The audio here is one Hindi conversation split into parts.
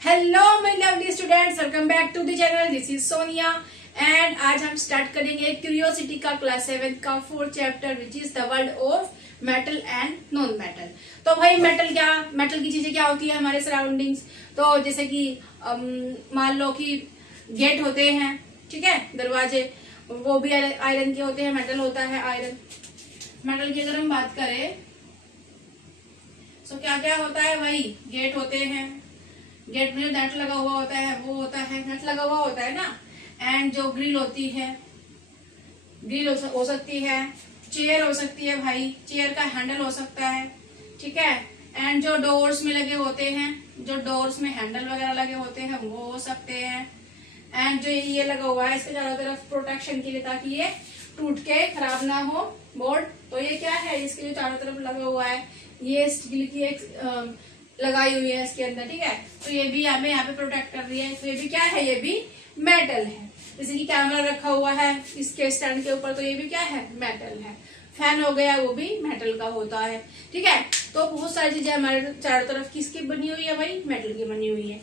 Hello my lovely students, welcome back to the channel. This is Sonia and आज हम स्टार्ट करेंगे क्यूरियोसिटी का क्लास 7 का 4th chapter which is the world of metal and non metal. तो भाई मेटल की चीजें क्या होती है हमारे सराउंडिंग्स। तो जैसे कि मान लो कि गेट होते हैं, ठीक है, दरवाजे, वो भी आयरन के होते हैं, मेटल होता है आयरन। मेटल की अगर हम बात करें तो क्या क्या होता है भाई, गेट होते हैं, गेट में जो नेट लगा हुआ होता है वो होता है, नेट लगा हुआ होता है ना। एंड जो ग्रिल होती है, ग्रिल हो सकती है, चेयर हो सकती है भाई, चेयर का हैंडल हो सकता है, ठीक है। एंड जो डोर्स में लगे होते हैं, जो डोर्स में हैंडल वगैरह लगे होते हैं वो हो सकते हैं। एंड जो ये लगा हुआ है इसके चारों तरफ प्रोटेक्शन के लिए, ताकि ये टूट के खराब ना हो बोर्ड। तो ये क्या है, इसके जो चारों तरफ लगा हुआ है ये स्टील की एक लगाई हुई है इसके अंदर, ठीक है। तो ये भी हमें यहाँ पे प्रोटेक्ट कर रही है। तो ये भी क्या है, ये भी मेटल है। जैसे कि कैमरा रखा हुआ है इसके स्टैंड के ऊपर, तो ये भी क्या है, मेटल है। फैन हो गया, वो भी मेटल का होता है, ठीक है। तो बहुत सारी चीजें हमारे चारों तरफ किसकी बनी हुई है भाई, मेटल की बनी हुई है।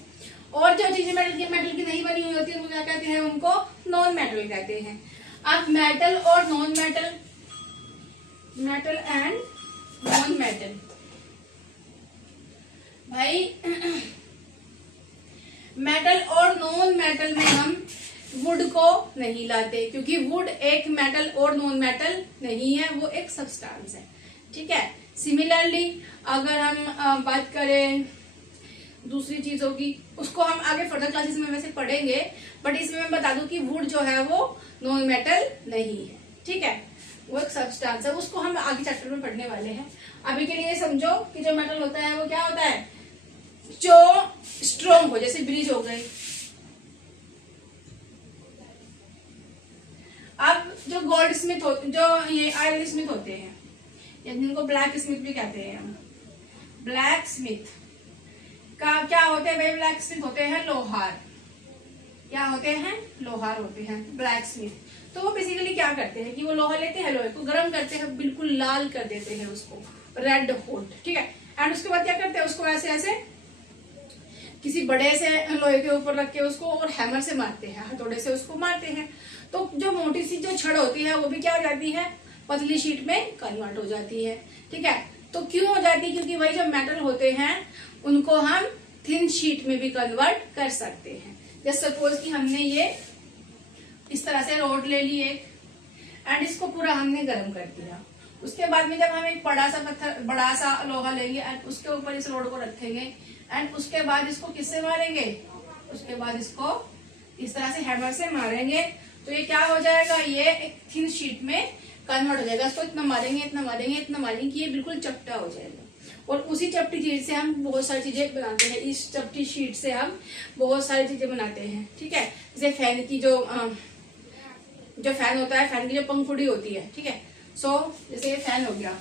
और जो चीजें मेटल की नहीं बनी हुई होती है उनको क्या कहते हैं, उनको नॉन मेटल कहते हैं। अब मेटल और non metal, metal and non metal भाई मेटल और नॉन मेटल में हम वुड को नहीं लाते, क्योंकि वुड एक मेटल और नॉन मेटल नहीं है, वो एक सब्सटेंस है, ठीक है। सिमिलरली अगर हम बात करें दूसरी चीजों की, उसको हम आगे फर्दर क्लासेस में वैसे पढ़ेंगे, बट इसमें मैं बता दूं कि वुड जो है वो नॉन मेटल नहीं है, ठीक है, वो एक सब्सटेंस है। उसको हम आगे चैप्टर में पढ़ने वाले हैं। अभी के लिए समझो कि जो मेटल होता है वो क्या होता है, जो स्ट्रॉन्ग हो, जैसे ब्रिज हो गई। अब जो गोल्ड स्मिथ होते, जो ये आयरन स्मिथ होते हैं, जिनको ब्लैक स्मिथ भी कहते हैं हम, ब्लैक स्मिथ का क्या होते हैं भाई, ब्लैक स्मिथ होते हैं लोहार। क्या होते हैं, लोहार होते हैं ब्लैक स्मिथ। तो वो बेसिकली क्या करते हैं कि वो लोहा लेते हैं, लोहे को गर्म करते हैं, बिल्कुल लाल कर देते हैं उसको, रेड हॉट, ठीक है। एंड उसके बाद क्या करते हैं, उसको ऐसे ऐसे किसी बड़े से लोहे के ऊपर रख के उसको और हैमर से मारते हैं, हथौड़े से उसको मारते हैं। तो जो मोटी सी जो छड़ होती है वो भी क्या हो जाती है, पतली शीट में कन्वर्ट हो जाती है, ठीक है। तो क्यों हो जाती है, क्योंकि वही जो मेटल होते हैं उनको हम थिन शीट में भी कन्वर्ट कर सकते हैं। जैसे सपोज कि हमने ये इस तरह से रोड ले ली एक, एंड इसको पूरा हमने गर्म कर दिया। उसके बाद में जब हम एक बड़ा सा पत्थर, बड़ा सा लोहा लेंगे एंड उसके ऊपर इस रोड को रखेंगे, एंड उसके बाद इसको किससे मारेंगे, उसके बाद इसको इस तरह से हैमर से मारेंगे, तो ये क्या हो जाएगा, ये एक थिन शीट में कन्वर्ट हो जाएगा। इसको इतना मारेंगे, इतना मारेंगे, इतना मारेंगे कि ये बिल्कुल चपटा हो जाएगा। और उसी चपटी चीज से हम बहुत सारी चीजें बनाते हैं। इस चपटी शीट से हम बहुत सारी चीजें बनाते हैं, ठीक है। जैसे फैन की जो फैन होता है, फैन की जो पंखुड़ी होती है, ठीक है। सो जैसे ये फैन हो गया,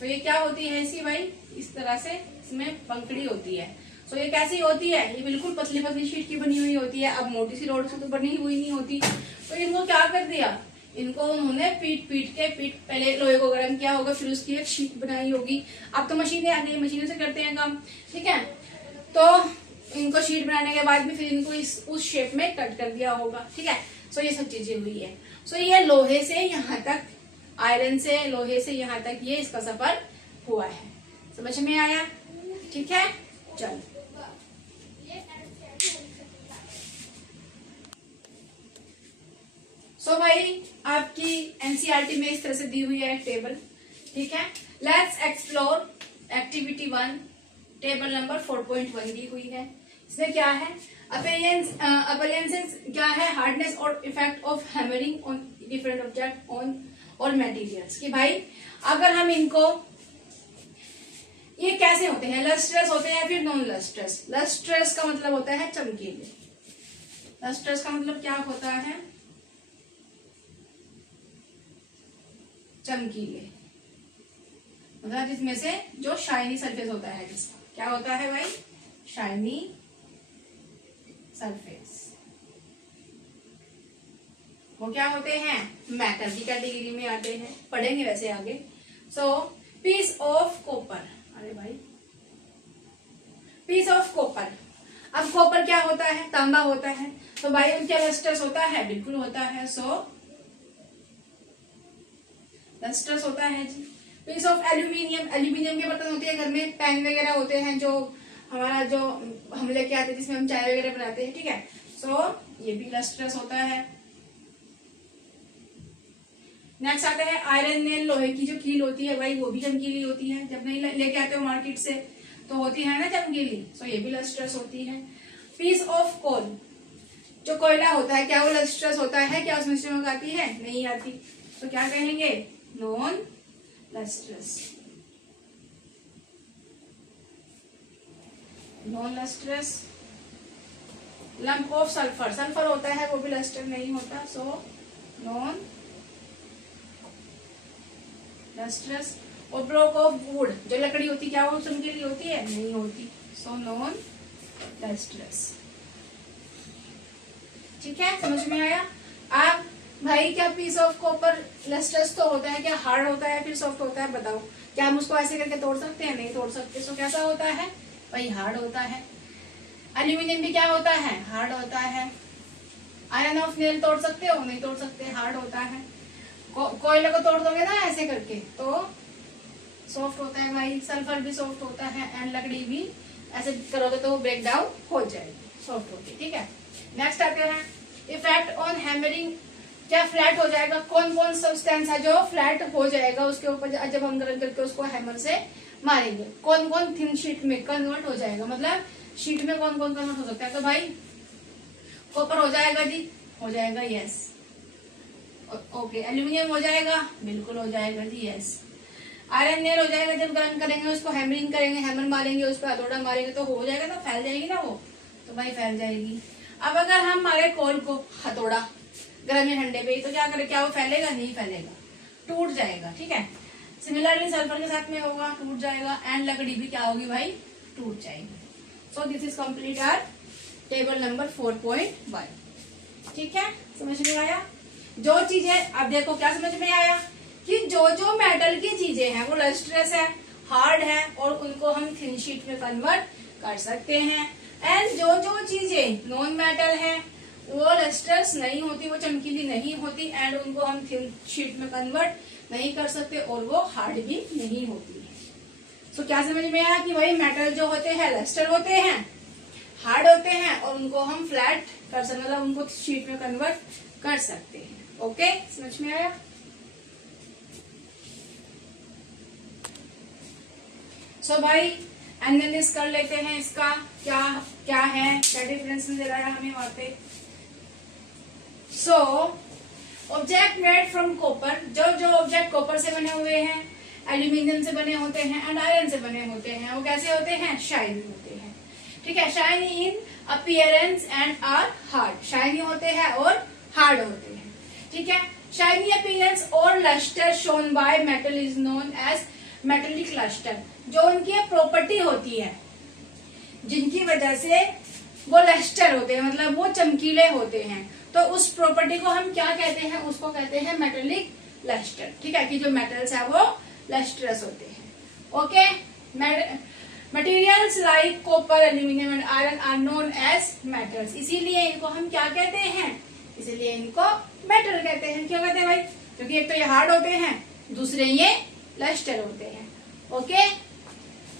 तो ये क्या होती है इसकी भाई, इस तरह से इसमें पंखुड़ी होती है। सो ये कैसी होती है, ये बिल्कुल पतली पतली शीट की बनी हुई होती है। अब मोटी सी रोड से तो बनी हुई नहीं होती। तो इनको क्या कर दिया, इनको उन्होंने पीट पहले लोहे को गर्म किया होगा, फिर उसकी एक शीट बनाई होगी। अब तो मशीनें आ गई, मशीनों से करते हैं काम, ठीक है। तो इनको शीट बनाने के बाद में फिर इनको उस शेप में कट कर दिया होगा, ठीक है। सो ये सब चीजें हुई है। सो ये लोहे से यहाँ तक, आयरन से लोहे से यहाँ तक ये इसका सफर हुआ है। समझ में आया, ठीक है। चल सो भाई आपकी एनसीईआरटी में इस तरह से दी हुई है टेबल, ठीक है। Let's explore activity 1, table number 4.1 दी हुई है। इसमें क्या है, अपीयरेंसेस क्या है, हार्डनेस और effect of hammering on different object on और मटेरियल्स। कि भाई अगर हम इनको, ये कैसे होते हैं, लस्ट्रस होते हैं या फिर नॉन लस्ट्रस। लस्ट्रस का मतलब होता है चमकीले। लस्ट्रस का मतलब क्या होता है, चमकीले, मतलब जिसमें से जो शाइनी सरफेस होता है, जिसका क्या होता है भाई, शाइनी सरफेस, वो क्या होते हैं, मेटल की कैटेगरी में आते हैं, पढ़ेंगे वैसे आगे। सो पीस ऑफ कॉपर, अरे भाई पीस ऑफ कॉपर, है, तांबा होता है, तो भाई क्या लस्टर्स होता है? बिल्कुल होता है। सो लस्टर्स होता है जी। पीस ऑफ एल्यूमिनियम, एल्यूमिनियम के बर्तन होते हैं घर में, पैन वगैरह होते हैं जो हमारा जो हम लेके आते हैं जिसमें हम चाय वगैरह बनाते हैं, ठीक है। सो ये भी लस्टर्स होता है। नेक्स्ट आता है आयरन नेल, लोहे की जो कील होती है भाई वो भी चमकीली होती है, जब नहीं लेके आते हो मार्केट से तो होती है ना चमकीली, सो ये भी लस्टर्स होती है। पीस ऑफ कोल, जो कोयला होता है, क्या वो लस्टर्स होता है? क्या उसमें चमक आती है? नहीं आती, तो क्या कहेंगे? Non lustrous, non lustrous. Lump of sulphur, sulphur होता है वो भी लस्टर नहीं होता, सो नॉन लस्टर्स। और ब्लॉक ऑफ वुड, जो लकड़ी होती है, क्या वो चमकीली होती है? नहीं होती, सो नॉन लस्टर्स। ठीक है, समझ में आया? आप भाई क्या पीस ऑफ कॉपर लस्टर्स तो होता है, क्या हार्ड होता है फिर सॉफ्ट होता है? बताओ, क्या हम उसको ऐसे करके तोड़ सकते हैं? नहीं तोड़ सकते, सो कैसा होता है भाई? हार्ड होता है। एल्यूमिनियम भी क्या होता है? हार्ड होता है। आयरन ऑफ नेल तोड़ सकते हो? नहीं तोड़ सकते, हार्ड होता है। कोयले को तोड़ दोगे ना ऐसे करके तो सॉफ्ट होता है भाई। सल्फर भी सॉफ्ट होता है, एंड लकड़ी भी ऐसे करोगे तो वो ब्रेक डाउन हो जाएगी, सॉफ्ट होती है, ठीक है। नेक्स्ट आते हैं इफेक्ट ऑन हैमरिंग, क्या फ्लैट हो जाएगा? कौन कौन सब्सटेंस है जो फ्लैट हो जाएगा उसके ऊपर जब हम गर्म करके उसको हैमर से मारेंगे? कौन कौन थिन शीट में कन्वर्ट हो जाएगा, मतलब शीट में कौन कौन कन्वर्ट हो सकता है? तो भाई कॉपर हो जाएगा जी, हो जाएगा, यस। ओके, एल्यूमिनियम हो जाएगा, बिल्कुल हो जाएगा जी, यस। आयरन नेल हो जाएगा, जब गर्म करेंगे उसको, हैमरिंग करेंगे, हैमर मारेंगे, उस पर हथौड़ा मारेंगे तो हो जाएगा ना, फैल जाएगी ना वो, तो भाई फैल जाएगी। अब अगर हम मारे कोल को हथौड़ा गर्म या ठंडे पे, तो क्या करें? क्या वो फैलेगा? नहीं फैलेगा, टूट जाएगा, ठीक है। सिमिलरली सल्फर के साथ में होगा, टूट जाएगा, एंड लकड़ी भी क्या होगी भाई? टूट जाएगी। So this is complete our table number 4.1, ठीक है, समझ में आया? जो चीजें, अब देखो क्या समझ में आया कि जो जो मेटल की चीजें हैं वो लस्ट्रस है, हार्ड है, और उनको हम थिन शीट में कन्वर्ट कर सकते हैं। एंड जो जो चीजें नॉन मेटल है वो लस्ट्रस नहीं होती, वो चमकीली नहीं होती, एंड उनको हम थिन शीट में कन्वर्ट नहीं कर सकते, और वो हार्ड भी नहीं होती है। सो क्या समझ में आया कि भाई मेटल जो होते हैं लस्टर होते हैं, हार्ड होते हैं, और उनको हम फ्लैट कर सकते, मतलब उनको शीट में कन्वर्ट कर सकते हैं। ओके, समझ में आया? सो भाई एनालिसिस कर लेते हैं इसका, क्या क्या है, क्या डिफरेंस नजर आया हमें वहां पे। So object made from copper, जो जो ऑब्जेक्ट कॉपर से बने हुए हैं, एल्यूमिनियम से बने होते हैं, एंड आयरन से बने होते हैं, वो कैसे होते हैं? शाइनी होते हैं, ठीक है। Shiny in appearance and are hard, shiny होते हैं और हार्ड होते हैं, ठीक है। शाइनी अपीयरेंस और lustre shown by metal is known as metallic lustre, जो उनकी प्रॉपर्टी होती है जिनकी वजह से वो लस्टर होते हैं, मतलब वो चमकीले होते हैं, तो उस प्रॉपर्टी को हम क्या कहते हैं? उसको कहते हैं मेटेलिक लस्टर, ठीक है, कि जो मेटल्स है वो लस्टरस होते हैं। Okay, materials like copper, aluminium and iron are known as metals, इसीलिए इनको हम क्या कहते हैं? इसीलिए इनको मेटल कहते हैं। क्यों कहते हैं भाई? क्योंकि एक तो ये हार्ड होते हैं, दूसरे ये लस्टर होते हैं। ओके,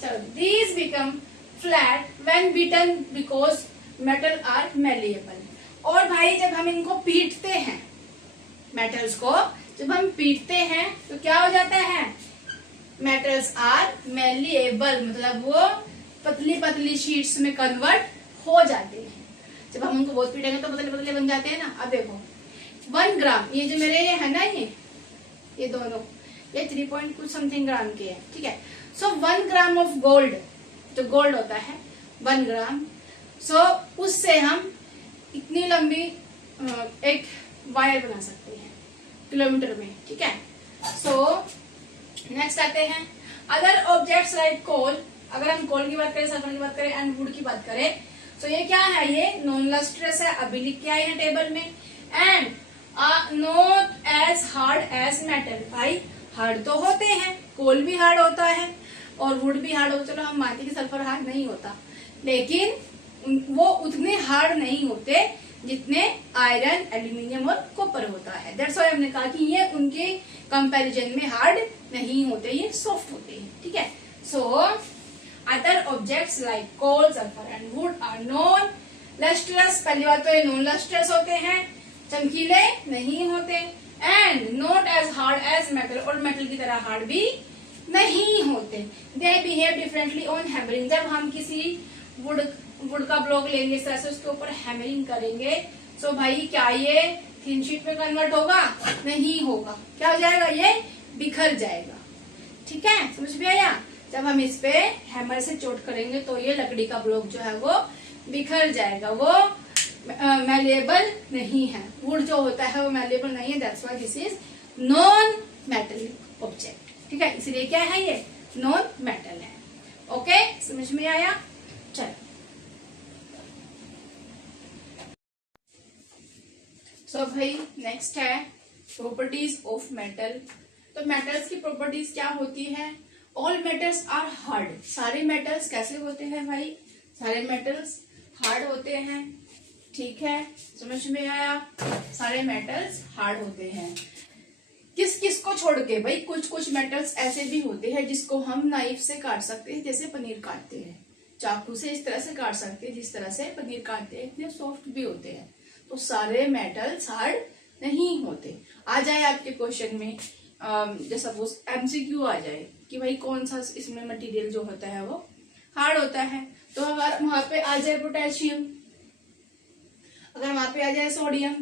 चलो, these become flat when beaten because metal are malleable. और भाई जब हम इनको पीटते हैं, मेटल्स को जब हम पीटते हैं तो क्या हो जाता है? मेटल्स आर मेलिएबल, मतलब वो पतली पतली शीट्स में कन्वर्ट हो जाते हैं। जब हम उनको बहुत पीटेंगे तो पतले पतले बन जाते हैं ना। अब देखो 1 ग्राम, ये जो मेरे ये है ना, ये दोनों, ये 3 पॉइंट कुछ समथिंग ग्राम के हैं, ठीक है। सो 1 ग्राम ऑफ गोल्ड, जो गोल्ड होता है 1 ग्राम, सो उससे हम इतनी लंबी एक वायर बना सकते हैं किलोमीटर में, ठीक है। सो नेक्स्ट आते हैं अदर ऑब्जेक्ट्स लाइक कोल, अगर हम कोल की बात करें, सल्फर की बात करें, एंड वुड की बात करें, तो ये क्या है? ये नॉन लस्ट्रस है, अभी लिख के आए हैं टेबल में, and not as hard as metal. भाई हार्ड तो होते हैं, कोल भी हार्ड होता है और वुड भी हार्ड होता है, चलो हम मानते हैं कि सल्फर हार्ड नहीं होता, लेकिन वो उतने हार्ड नहीं होते जितने आयरन, एल्यूमिनियम और कॉपर होता है। दैट्स व्हाई हमने कहा कि ये उनके कंपैरिजन में हार्ड नहीं होते, ये सॉफ्ट होते हैं। ठीक है, so other objects like coal, sulphur and wood are non lustrous. पहली बात तो ये नॉन लस्ट्रस होते हैं, चमकीले नहीं होते, and not as hard as metal, और मेटल की तरह हार्ड भी नहीं होते। They behave differently on hammering. जब हम किसी वुड का ब्लॉक लेंगे इस तरह से, उसके ऊपर हैमरिंग करेंगे, तो भाई क्या ये थिन शीट में कन्वर्ट होगा? नहीं होगा। क्या हो जाएगा? ये बिखर जाएगा। ठीक है, समझ में आया? जब हम इस पे हैमर से चोट करेंगे तो ये लकड़ी का ब्लॉक जो है वो बिखर जाएगा, वो मैलेबल नहीं है। वुड जो होता है वो मैलेबल नहीं है, that's why this is non metallic object. ठीक है, इसलिए क्या है? ये नॉन मेटल है। ओके, समझ में आया? चलो, सो भाई नेक्स्ट है प्रॉपर्टीज ऑफ मेटल। तो मेटल्स की प्रॉपर्टीज क्या होती है? All metals are hard. सारे मेटल्स कैसे होते हैं भाई? सारे मेटल्स हार्ड होते हैं। ठीक है, समझ में आया? सारे मेटल्स हार्ड होते हैं। किस किस को छोड़ के भाई? कुछ कुछ मेटल्स ऐसे भी होते हैं जिसको हम नाइफ से काट सकते हैं, जैसे पनीर काटते हैं, चाकू से इस तरह से काट सकते हैं जिस तरह से पनीर काटते हैं, इतने सॉफ्ट भी होते हैं। तो सारे मेटल्स हार्ड नहीं होते। आ जाए आपके क्वेश्चन में जैसे सपोज एमसीक्यू आ जाए कि भाई कौन सा इसमें मटेरियल जो होता है वो हार्ड होता है, तो अगर वहां पे आ जाए पोटेशियम, अगर वहां पे आ जाए सोडियम,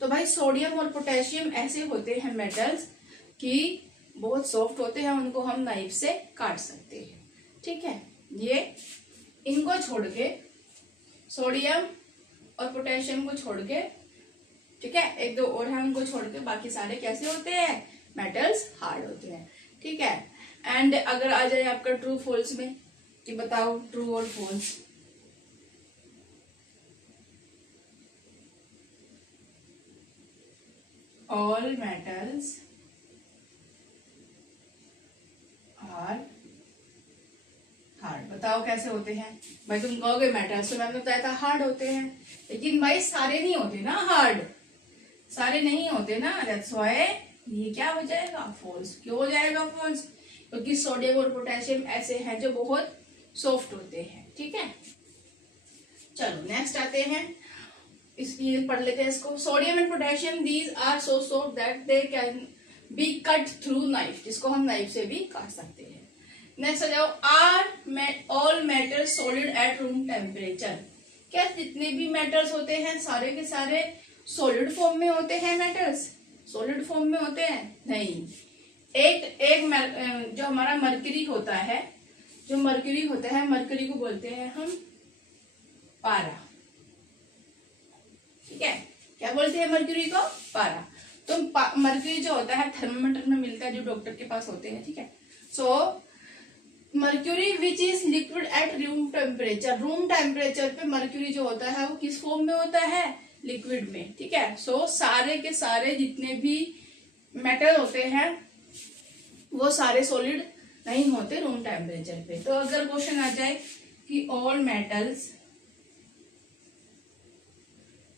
तो भाई सोडियम और पोटेशियम ऐसे होते हैं मेटल्स कि बहुत सॉफ्ट होते हैं, उनको हम नाइफ से काट सकते हैं। ठीक है, ये इनको छोड़ के, सोडियम और पोटेशियम को छोड़ के, ठीक है, एक दो और है उनको छोड़ के, बाकी सारे कैसे होते हैं? मेटल्स हार्ड होते हैं। ठीक है, एंड अगर आ जाए आपका ट्रू फॉल्स में कि बताओ ट्रू और false, all metals are hard. बताओ कैसे होते हैं? भाई तुम कहोगे मेटल्स तो मैंने बताया था हार्ड होते हैं, लेकिन भाई सारे नहीं होते ना हार्ड, सारे नहीं होते ना, दैट्स व्हाई ये क्या हो जाएगा? फॉल्स। क्यों हो जाएगा फॉल्स? क्योंकि सोडियम और पोटेशियम ऐसे हैं जो बहुत सॉफ्ट होते हैं। ठीक है, चलो नेक्स्ट आते हैं, इसलिए पढ़ लेते हैं इसको। Sodium and potassium these are so soft that they can be cut through knife, जिसको हम नाइफ से भी काट सकते हैं। नेक्स्ट आ जाओ, are all metals solid at room temperature. क्या जितने भी मेटल्स होते हैं सारे के सारे सॉलिड फॉर्म में होते हैं? मेटल्स सॉलिड फॉर्म में होते हैं? नहीं। एक जो हमारा मरकरी होता है, जो मरकरी होता है, मरकरी को बोलते हैं हम पारा। ठीक है, क्या बोलते हैं मरकरी को? पारा। तो मरकरी जो होता है थर्मामीटर में मिलता है, जो डॉक्टर के पास होते हैं। ठीक है, so mercury which is liquid at room temperature. Room temperature पे मर्क्यूरी जो होता है वो किस फॉर्म में होता है? लिक्विड में। ठीक है, सो सारे के सारे जितने भी मेटल होते हैं वो सारे सॉलिड नहीं होते रूम टेम्परेचर पे। तो अगर क्वेश्चन आ जाए कि all metals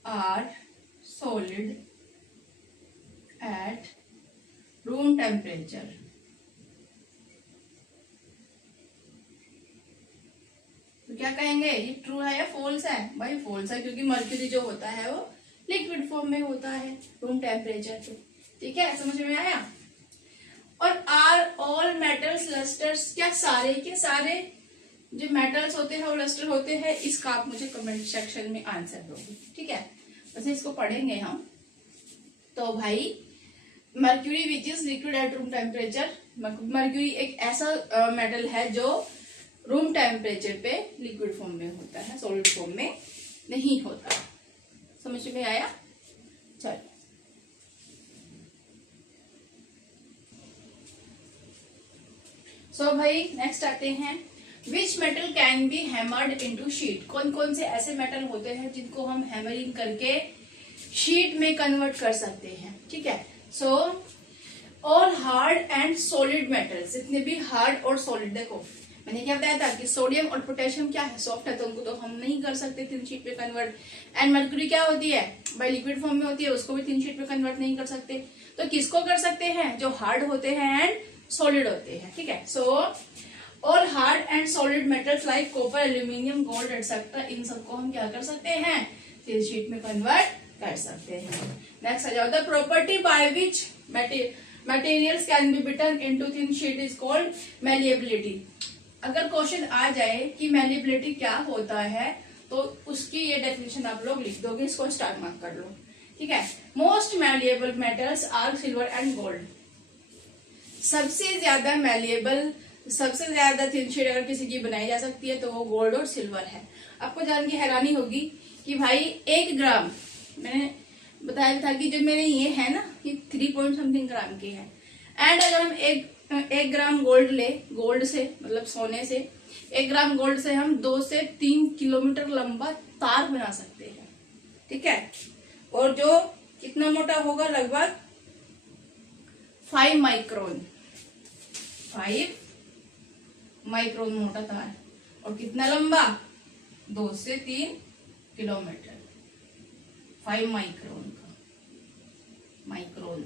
are solid at room temperature, तो क्या कहेंगे? ये ट्रू है या फॉल्स है? भाई फॉल्स है, क्योंकि मर्क्यूरी जो होता है वो लिक्विड फॉर्म में होता है रूम टेम्परेचर पे। ठीक है, समझ में आया? और आर ऑल मेटल्स लस्टर्स, क्या सारे के सारे जो मेटल्स होते हैं वो लस्टर होते हैं? इसका आप मुझे कमेंट सेक्शन में आंसर दोगे। ठीक है, वैसे इसको पढ़ेंगे हम। तो भाई mercury which is liquid at room temperature, mercury एक ऐसा मेटल है जो रूम टेम्परेचर पे लिक्विड फॉर्म में होता है, सॉलिड फॉर्म में नहीं होता। समझ में आया? चलो, सो भाई नेक्स्ट आते हैं, which metal can be hammered into sheet. कौन कौन से ऐसे मेटल होते हैं जिनको हम हैमरिंग करके शीट में कन्वर्ट कर सकते हैं? ठीक है, so all hard and solid metals, जितने भी हार्ड और सॉलिड, देखो मैंने क्या बताया था कि सोडियम और पोटेशियम क्या है, सॉफ्ट है, तो उनको तो हम नहीं कर सकते थिन शीट पे कन्वर्ट। एंड मर्क्यूरी क्या होती है, बाय लिक्विड फॉर्म में होती है, उसको भी थिन शीट पे कन्वर्ट नहीं कर सकते। तो किसको कर सकते हैं, जो हार्ड होते हैं एंड सॉलिड होते हैं, ठीक है। So all hard and solid metals like copper, aluminium, gold etcetera, इन सबको हम क्या कर सकते हैं, थिन शीट में कन्वर्ट कर सकते हैं। नेक्स्ट आ जाओ, the property by which materials can be bitten into thin sheet is called malleability। अगर क्वेश्चन आ जाए कि malleability क्या होता है तो उसकी ये डेफिनेशन आप लोग लिख दोगे, इसको स्टार मार्क कर लो, ठीक है। Most malleable metals are silver and gold। सबसे ज्यादा malleable, सबसे ज्यादा थिन शीट अगर किसी की बनाई जा सकती है तो वो गोल्ड और सिल्वर है। आपको जान के हैरानी होगी कि भाई 1 ग्राम, मैंने बताया था कि जो मेरे ये है ना, ये 3 पॉइंट समथिंग ग्राम के हैं। एंड अगर हम एक ग्राम गोल्ड ले, गोल्ड से मतलब सोने से 1 ग्राम गोल्ड से हम 2 से 3 किलोमीटर लंबा तार बना सकते हैं, ठीक है। और जो कितना मोटा होगा, लगभग 5 माइक्रोन, 5 माइक्रोन मोटा तार, और कितना लंबा, 2 से 3 किलोमीटर, 5 माइक्रोन का, माइक्रोन,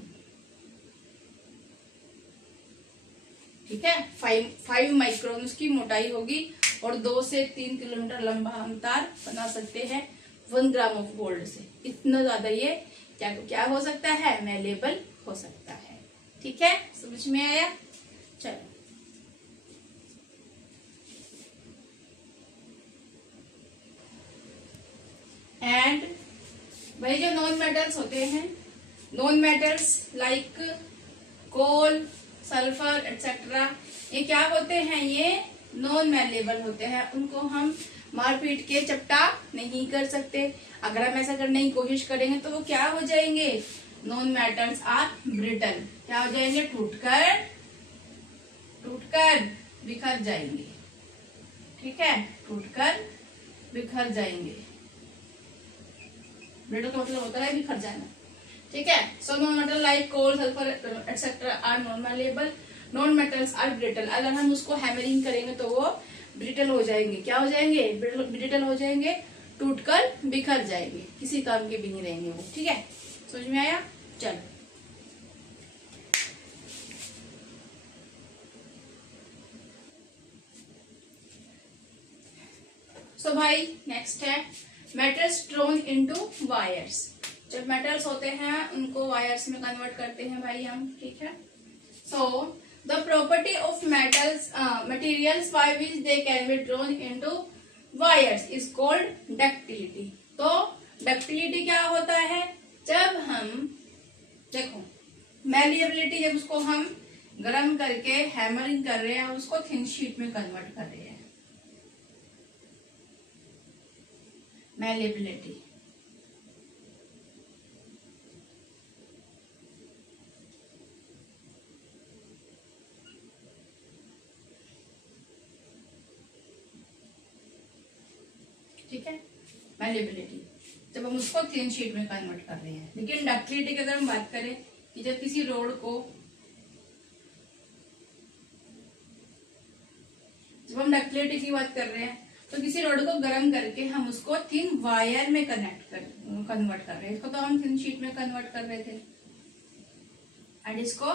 ठीक है। 5 माइक्रोन उसकी मोटाई होगी और 2 से 3 किलोमीटर लंबा हम तार बना सकते हैं 1 ग्राम ऑफ गोल्ड से। इतना ज्यादा ये क्या हो सकता है, मैलेबल हो सकता है, ठीक है। समझ में आया, चलो। एंड भाई जो नॉन मेटल्स होते हैं, non metals like coal, sulphur etcetera, ये क्या होते हैं, ये नॉन मैलेबल होते हैं, उनको हम मार पीट के चपटा नहीं कर सकते। अगर हम ऐसा करने की कोशिश करेंगे तो वो क्या हो जाएंगे, नॉन मेटल्स आर ब्रिटल, क्या हो जाएंगे, टूटकर बिखर जाएंगे, ठीक है, टूटकर बिखर जाएंगे। ब्रिटल का मतलब होता है बिखर जाना, ठीक है। So non metal like coal, sulphur etcetera are non malleable, non metals are brittle. अगर हम उसको हैमरिंग करेंगे तो वो ब्रिटल हो जाएंगे, क्या हो जाएंगे, ब्रिटल हो जाएंगे, टूटकर बिखर जाएंगे, किसी काम के भी नहीं रहेंगे वो, ठीक है। समझ में आया, चलो। सो भाई नेक्स्ट है मेटल्स ड्रोन इनटू वायर्स। जब मेटल्स होते हैं उनको वायर्स में कन्वर्ट करते हैं भाई हम, ठीक है। So the property of metals materials by which they can B drone into wires is called ductility. तो डक्टिलिटी क्या होता है, जब हम देखो मैलिएबिलिटी, जब उसको हम गर्म करके हैमरिंग कर रहे हैं और उसको थिन शीट में कन्वर्ट कर रहे हैं, मैलिएबिलिटी। ठीक है, मैलिएबिलिटी जब हम उसको थिन शीट में कन्वर्ट कर रहे हैं। लेकिन डक्टिलिटी की अगर हम बात करें कि जब किसी रोड को, जब हम डक्टिलिटी की बात कर रहे हैं तो किसी रोड को गर्म करके हम उसको थिन वायर में कन्वर्ट कर रहे हैं। इसको तो हम थिन शीट में कन्वर्ट कर रहे थे और इसको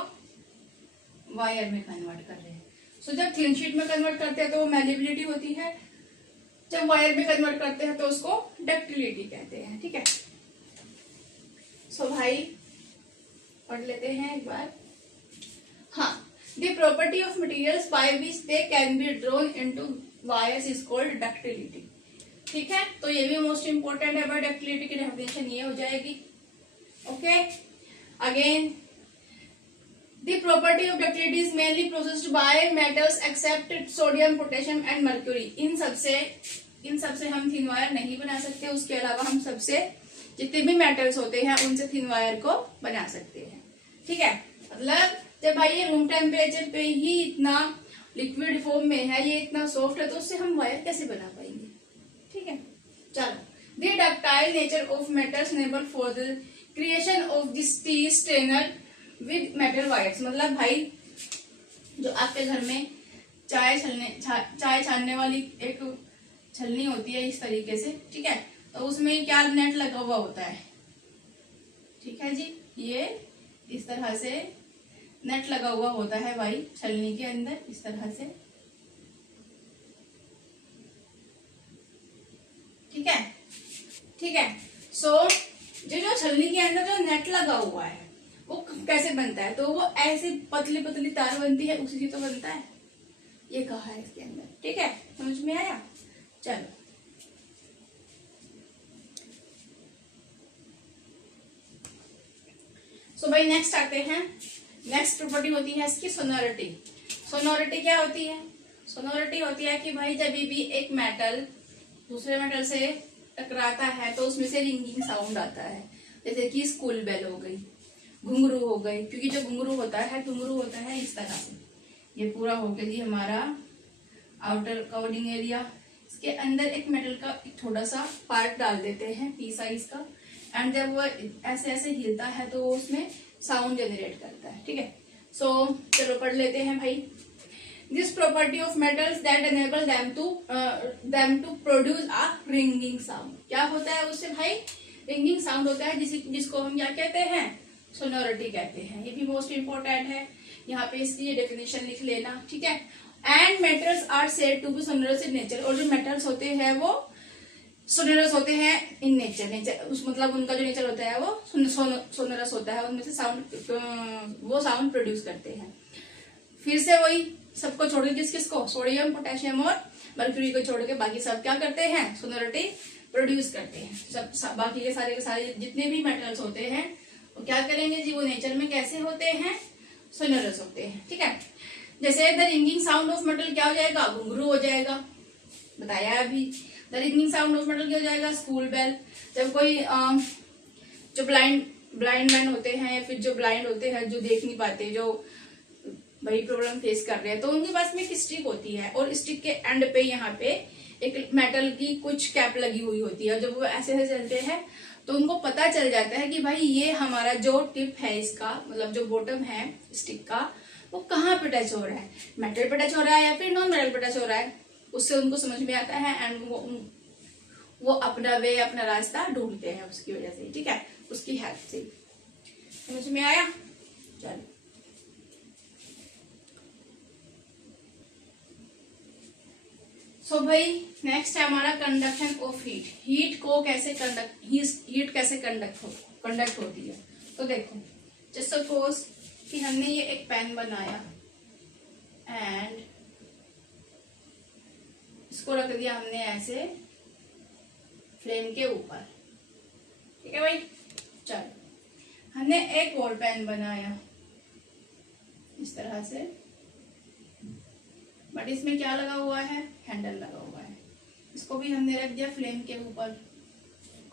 वायर में कन्वर्ट कर रहे हैं। सो जब थिन शीट में कन्वर्ट करते हैं तो वो मैलिएबिलिटी होती है, जब वायर में कन्वर्ट करते हैं तो उसको डक्टिलिटी कहते हैं, ठीक है। सो भाई पढ़ लेते हैं एक बार। हाँ, the property of materials by which they can B drone into wires is called ductility, ठीक है। तो ये भी मोस्ट इंपोर्टेंट है, बट डक्टिलिटी की डेफिनेशन ये हो जाएगी, okay. Again the property of ductility is mainly possessed by metals except sodium, potassium and mercury। इन सबसे हम थिन वायर नहीं बना सकते, उसके अलावा हम सबसे जितने भी मेटल्स होते हैं उनसे थिन वायर को बना सकते हैं, ठीक है। मतलब जब भाई ये रूम टेम्परेचर पे ही इतना लिक्विड फॉर्म में है, ये इतना सॉफ्ट है, तो उससे हम वायर कैसे बना पाएंगे, ठीक है। चलो, the ductile nature of metals enable for the creation of this T strainer with metal wires. मतलब भाई जो आपके घर में चाय छानने वाली एक छलनी होती है इस तरीके से, ठीक है। तो उसमें क्या नेट लगा हुआ होता है, ठीक है जी। ये इस तरह से नेट लगा हुआ होता है भाई छलनी के अंदर, इस तरह से, ठीक है, ठीक है। सो जो छलनी के अंदर जो नेट लगा हुआ है वो कैसे बनता है, तो वो ऐसे पतली पतली तार बनती है, उसी से तो बनता है। ये कहा है इसके अंदर, ठीक है, समझ में आया। चलो सो भाई नेक्स्ट आते हैं। नेक्स्ट प्रॉपर्टी होती है इसकी सोनोरिटी। सोनोरिटी क्या होती है? सोनोरिटी होती है कि भाई जब भी एक मेटल दूसरे मेटल से टकराता है तो उसमें से रिंगिंग साउंड आता है, जैसे कि स्कूल बेल हो गई, घुंघरू हो गई, क्योंकि जो घुंघरू होता है इस तरह से, ये पूरा हो गया जी हमारा आउटर कवरिंग एरिया। इसके अंदर एक मेटल का एक छोटा सा पार्ट डाल देते हैं पी साइज का, एंड जब वो ऐसे ऐसे हिलता है तो वो उसमें साउंड जनरेट करता है, ठीक है। सो चलो पढ़ लेते हैं भाई। This property of metals that enable them to produce a ringing sound. क्या होता है उससे भाई? रिंगिंग साउंड होता है, जिसको हम क्या कहते हैं? सोनोरिटी कहते हैं। ये भी मोस्ट इंपॉर्टेंट है, यहाँ पे इसकी डेफिनेशन लिख लेना, ठीक है। And metals are said to be sonorous in nature. और जो मेटल्स होते हैं वो सोनोरस होते हैं इन नेचर, उस मतलब उनका जो नेचर होता है वो सोनोरस होता है, उनमें से साउंड प्रोड्यूस करते हैं। फिर से वही सबको छोड़ के किसको? सोडियम, पोटेशियम और मर्क्यूरी को छोड़ के बाकी सब क्या करते हैं? सोनोरिटी प्रोड्यूस करते हैं। सब बाकी के सारे जितने भी मेटल्स होते हैं वो क्या करेंगे जी? वो नेचर में कैसे होते हैं? सोनोरस होते हैं, ठीक है। जैसे the ringing sound of metal क्या हो जाएगा? घुंघरू हो जाएगा, बताया अभी। The ringing sound of metal क्या हो जाएगा? School bell. जब कोई जो ब्लाइंड मैन होते हैं या फिर जो ब्लाइंड होते हैं, जो देख नहीं पाते, जो भाई प्रॉब्लम फेस कर रहे हैं, तो उनके पास में एक स्टिक होती है और स्टिक के एंड पे यहाँ पे एक मेटल की कुछ कैप लगी हुई होती है। जब वो ऐसे ऐसे चलते हैं तो उनको पता चल जाता है कि भाई ये हमारा जो टिप है इसका, मतलब जो बॉटम है स्टिक का, वो कहाँ पे टच हो रहा है, मेटल पे टच हो रहा है या फिर नॉन मेटल पे टच हो रहा है। उससे उनको समझ में आता है एंड वो अपना वे, अपना रास्ता ढूंढते हैं उसकी वजह से, ठीक है, उसकी हेल्प से। समझ में आया? चलो सो भाई नेक्स्ट है हमारा कंडक्शन ऑफ हीट। हीट कैसे कंडक्ट होती है। तो देखो, जस्ट सपोज कि हमने ये एक पेन बनाया एंड इसको रख दिया हमने ऐसे फ्लेम के ऊपर, ठीक है भाई। चलो हमने एक बॉल पेन बनाया इस तरह से, बट इसमें क्या लगा हुआ है? हैंडल लगा हुआ है। इसको भी हमने रख दिया फ्लेम के ऊपर,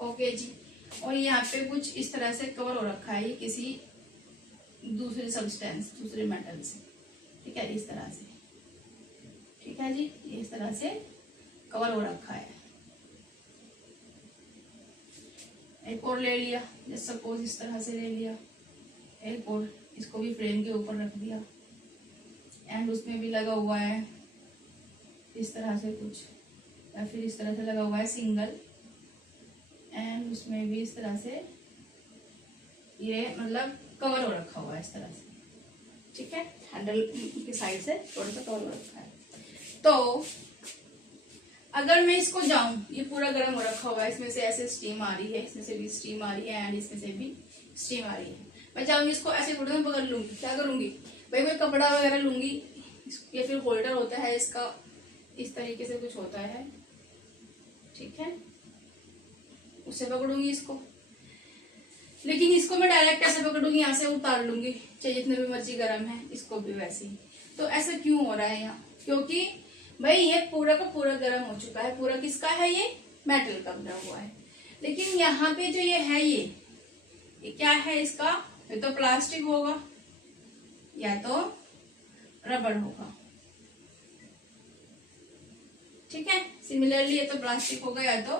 ओके जी। और यहाँ पे कुछ इस तरह से कवर हो रखा है, ये किसी दूसरे सब्सटेंस, दूसरे मेटल से, ठीक है, इस तरह से, ठीक है जी, ये इस तरह से कवर हो रखा है। एक और ले लिया, जैसे सपोज इस तरह से ले लिया एक और, इसको भी फ्रेम के ऊपर रख दिया एंड उसमें भी लगा हुआ है इस तरह से कुछ, या फिर इस तरह से लगा हुआ है सिंगल, एंड उसमें भी इस तरह से ये मतलब कवर हो रखा हुआ है इस तरह से, ठीक है, हैंडल की साइड से थोड़ा सा कवर हो रखा है। तो अगर मैं इसको जाऊं, ये पूरा गर्म हो रखा हुआ है, इसमें से ऐसे स्टीम आ रही है, इसमें से भी स्टीम आ रही है एंड इसमें से भी स्टीम आ रही है। मैं चाहूंगी इसको ऐसे थोड़ा सा पकड़ लूंगी, क्या करूंगी भाई, कोई कपड़ा वगैरह लूंगी या फिर होल्डर होता है इसका, इस तरीके से कुछ होता है, ठीक है, उससे पकड़ूंगी इसको। लेकिन इसको मैं डायरेक्ट ऐसे पकड़ूंगी, यहाँ से उतार लूंगी, चाहे जितने भी मर्जी गर्म है, इसको भी वैसे ही। तो ऐसा क्यों हो रहा है यहाँ? क्योंकि भाई ये पूरा का पूरा गर्म हो चुका है। पूरा किसका है? ये मेटल का बना हुआ है। लेकिन यहाँ पे जो ये है, ये क्या है इसका? ये तो प्लास्टिक होगा या तो रबड़ होगा, ठीक है। सिमिलरली ये तो प्लास्टिक होगा या तो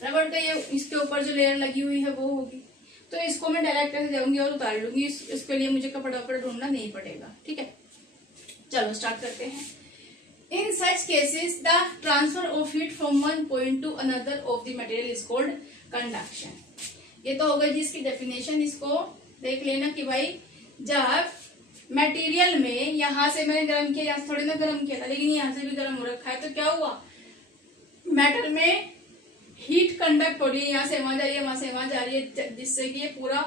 रबड़ का, ये इसके ऊपर जो लेयर लगी हुई है वो होगी। तो इसको मैं डायरेक्ट ऐसे जाऊंगी और उतार लूंगी, इसके लिए मुझे कपड़ा वपड़ा ढूंढना नहीं पड़ेगा, ठीक है। चलो स्टार्ट करते हैं। In such cases, the transfer of heat from one point to another of the material is called conduction. ये तो हो गई जी इसकी डेफिनेशन। इसको देख लेना कि भाई जब मटेरियल में यहाँ से मैंने गर्म किया, यहाँ से थोड़ी ना गर्म किया था, लेकिन यहाँ से भी गर्म हो रखा है, तो क्या हुआ, मेटल में हीट कंडक्ट हो रही है, यहाँ से वहां जा रही है, वहां से वहां जा रही है, जिससे कि ये पूरा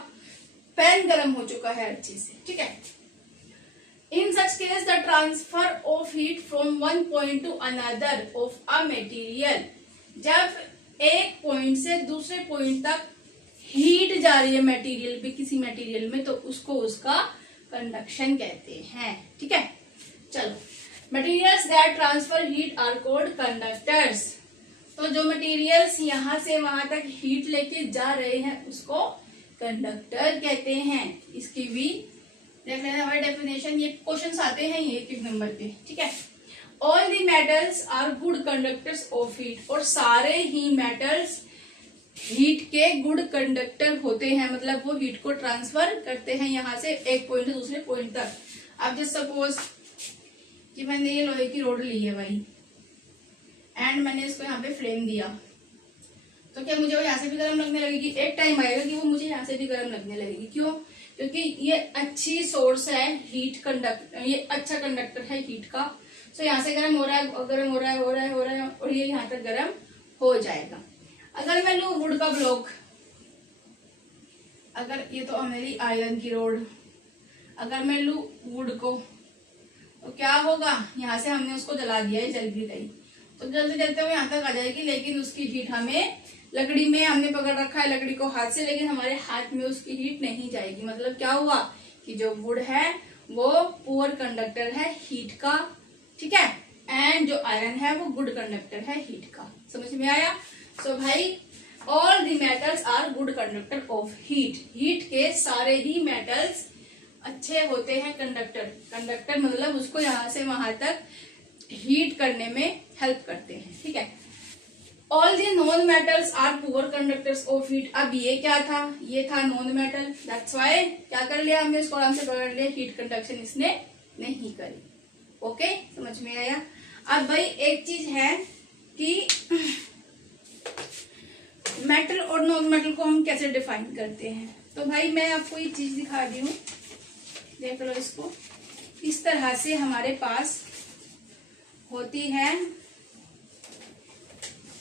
पैन गर्म हो चुका है अच्छे से। ठीक है। In such case, the transfer of heat from one point to another of a material, जब एक पॉइंट से दूसरे पॉइंट तक हीट जा रही है मटेरियल पे, किसी मटेरियल में, तो उसको उसका कंडक्शन कहते हैं। ठीक है। चलो, materials that transfer heat are called conductors. तो जो मटेरियल्स यहाँ से वहां तक हीट लेके जा रहे हैं उसको कंडक्टर कहते हैं। इसकी भी देख लेना हमारी डेफिनेशन। ये क्वेश्चंस आते हैं ये 1 नंबर पे। ठीक है। All the metals are good conductors of heat, और सारे ही मेटल्स हीट के गुड कंडक्टर होते हैं, मतलब वो हीट को ट्रांसफर करते हैं यहाँ से एक पॉइंट से दूसरे पॉइंट तक। अब जस्ट सपोज कि मैंने ये लोहे की रोड ली है भाई, एंड मैंने इसको यहाँ पे फ्लेम दिया, तो क्या मुझे वो यहाँ से भी गर्म लगने लगेगी? एक टाइम आएगा कि वो मुझे यहाँ से भी गर्म लगने लगेगी। क्यों? क्योंकि ये अच्छी सोर्स है हीट कंडक्ट, ये अच्छा कंडक्टर है हीट का। सो यहाँ से गर्म हो रहा है, गर्म हो रहा है, हो रहा है, हो रहा है, और ये यहाँ तक गर्म हो जाएगा। अगर मैं लूं वुड का ब्लॉक, अगर ये तो मेरी आयरन की रोड, अगर मैं लूं वुड को, तो क्या होगा, यहाँ से हमने उसको जला दिया है, जल भी गई, तो जलते जलते वो यहाँ तक आ जाएगी, लेकिन उसकी हीट हमें, लकड़ी में हमने पकड़ रखा है लकड़ी को हाथ से, लेकिन हमारे हाथ में उसकी हीट नहीं जाएगी। मतलब क्या हुआ कि जो वुड है वो पुअर कंडक्टर है हीट का। ठीक है। एंड जो आयरन है वो गुड कंडक्टर है हीट का। समझ में आया? सो भाई, all the metals are good conductor of heat. Heat के सारे ही मेटल्स अच्छे होते हैं कंडक्टर। कंडक्टर मतलब उसको यहाँ से वहां तक हीट करने में हेल्प करते हैं। ठीक है। All the non metals are poor conductors of heat. अब ये क्या था? ये था नॉन मेटल, दैट्स व्हाई क्या कर लिया हमने, इसको आराम से पकड़ लिया, हीट कंडक्शन इसने नहीं करी। ओके, समझ में आया? अब भाई एक चीज है कि मेटल और नॉन मेटल को हम कैसे डिफाइन करते हैं। तो भाई मैं आपको ये चीज दिखा रही हूँ, देख लो इसको। इस तरह से हमारे पास होती है,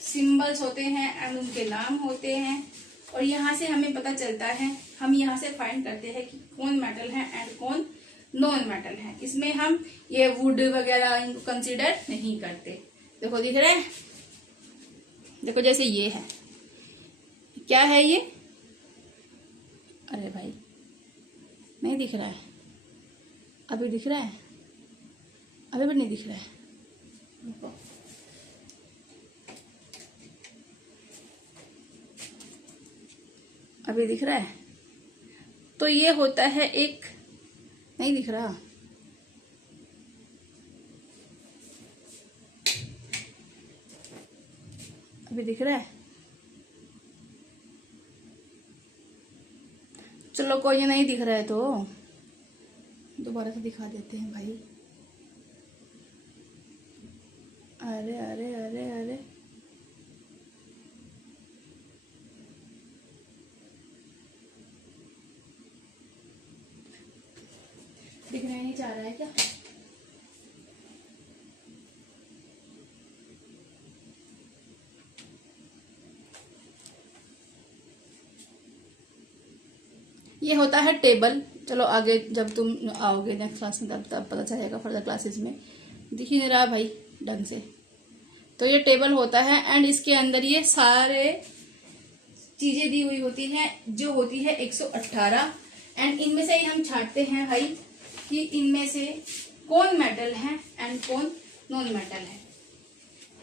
सिंबल्स होते हैं एंड उनके नाम होते हैं, और यहाँ से हमें पता चलता है, हम यहाँ से फाइंड करते हैं कि कौन मेटल है एंड कौन नॉन मेटल है। इसमें हम ये वुड वगैरह इनको कंसीडर नहीं करते। देखो दिख रहा है, देखो जैसे ये है, क्या है ये? अरे भाई नहीं दिख रहा है, अभी दिख रहा है? अभी भी नहीं दिख रहा है। देखो अभी दिख रहा है? तो ये होता है एक, नहीं दिख रहा, अभी दिख रहा है? चलो कोई नहीं दिख रहा है तो दोबारा से दिखा देते हैं भाई। अरे अरे अरे अरे, दिखना नहीं चाह रहा है क्या? ये होता है टेबल। चलो आगे जब तुम आओगे नेक्स्ट क्लास में तब पता चलेगा, फर्दर क्लासेस में। दिख ही नहीं रहा भाई ढंग से। तो ये टेबल होता है एंड इसके अंदर ये सारे चीजें दी हुई होती हैं, जो होती है 118, एंड इनमें से ही हम छांटते हैं भाई कि इनमें से कौन मेटल है एंड कौन नॉन मेटल है।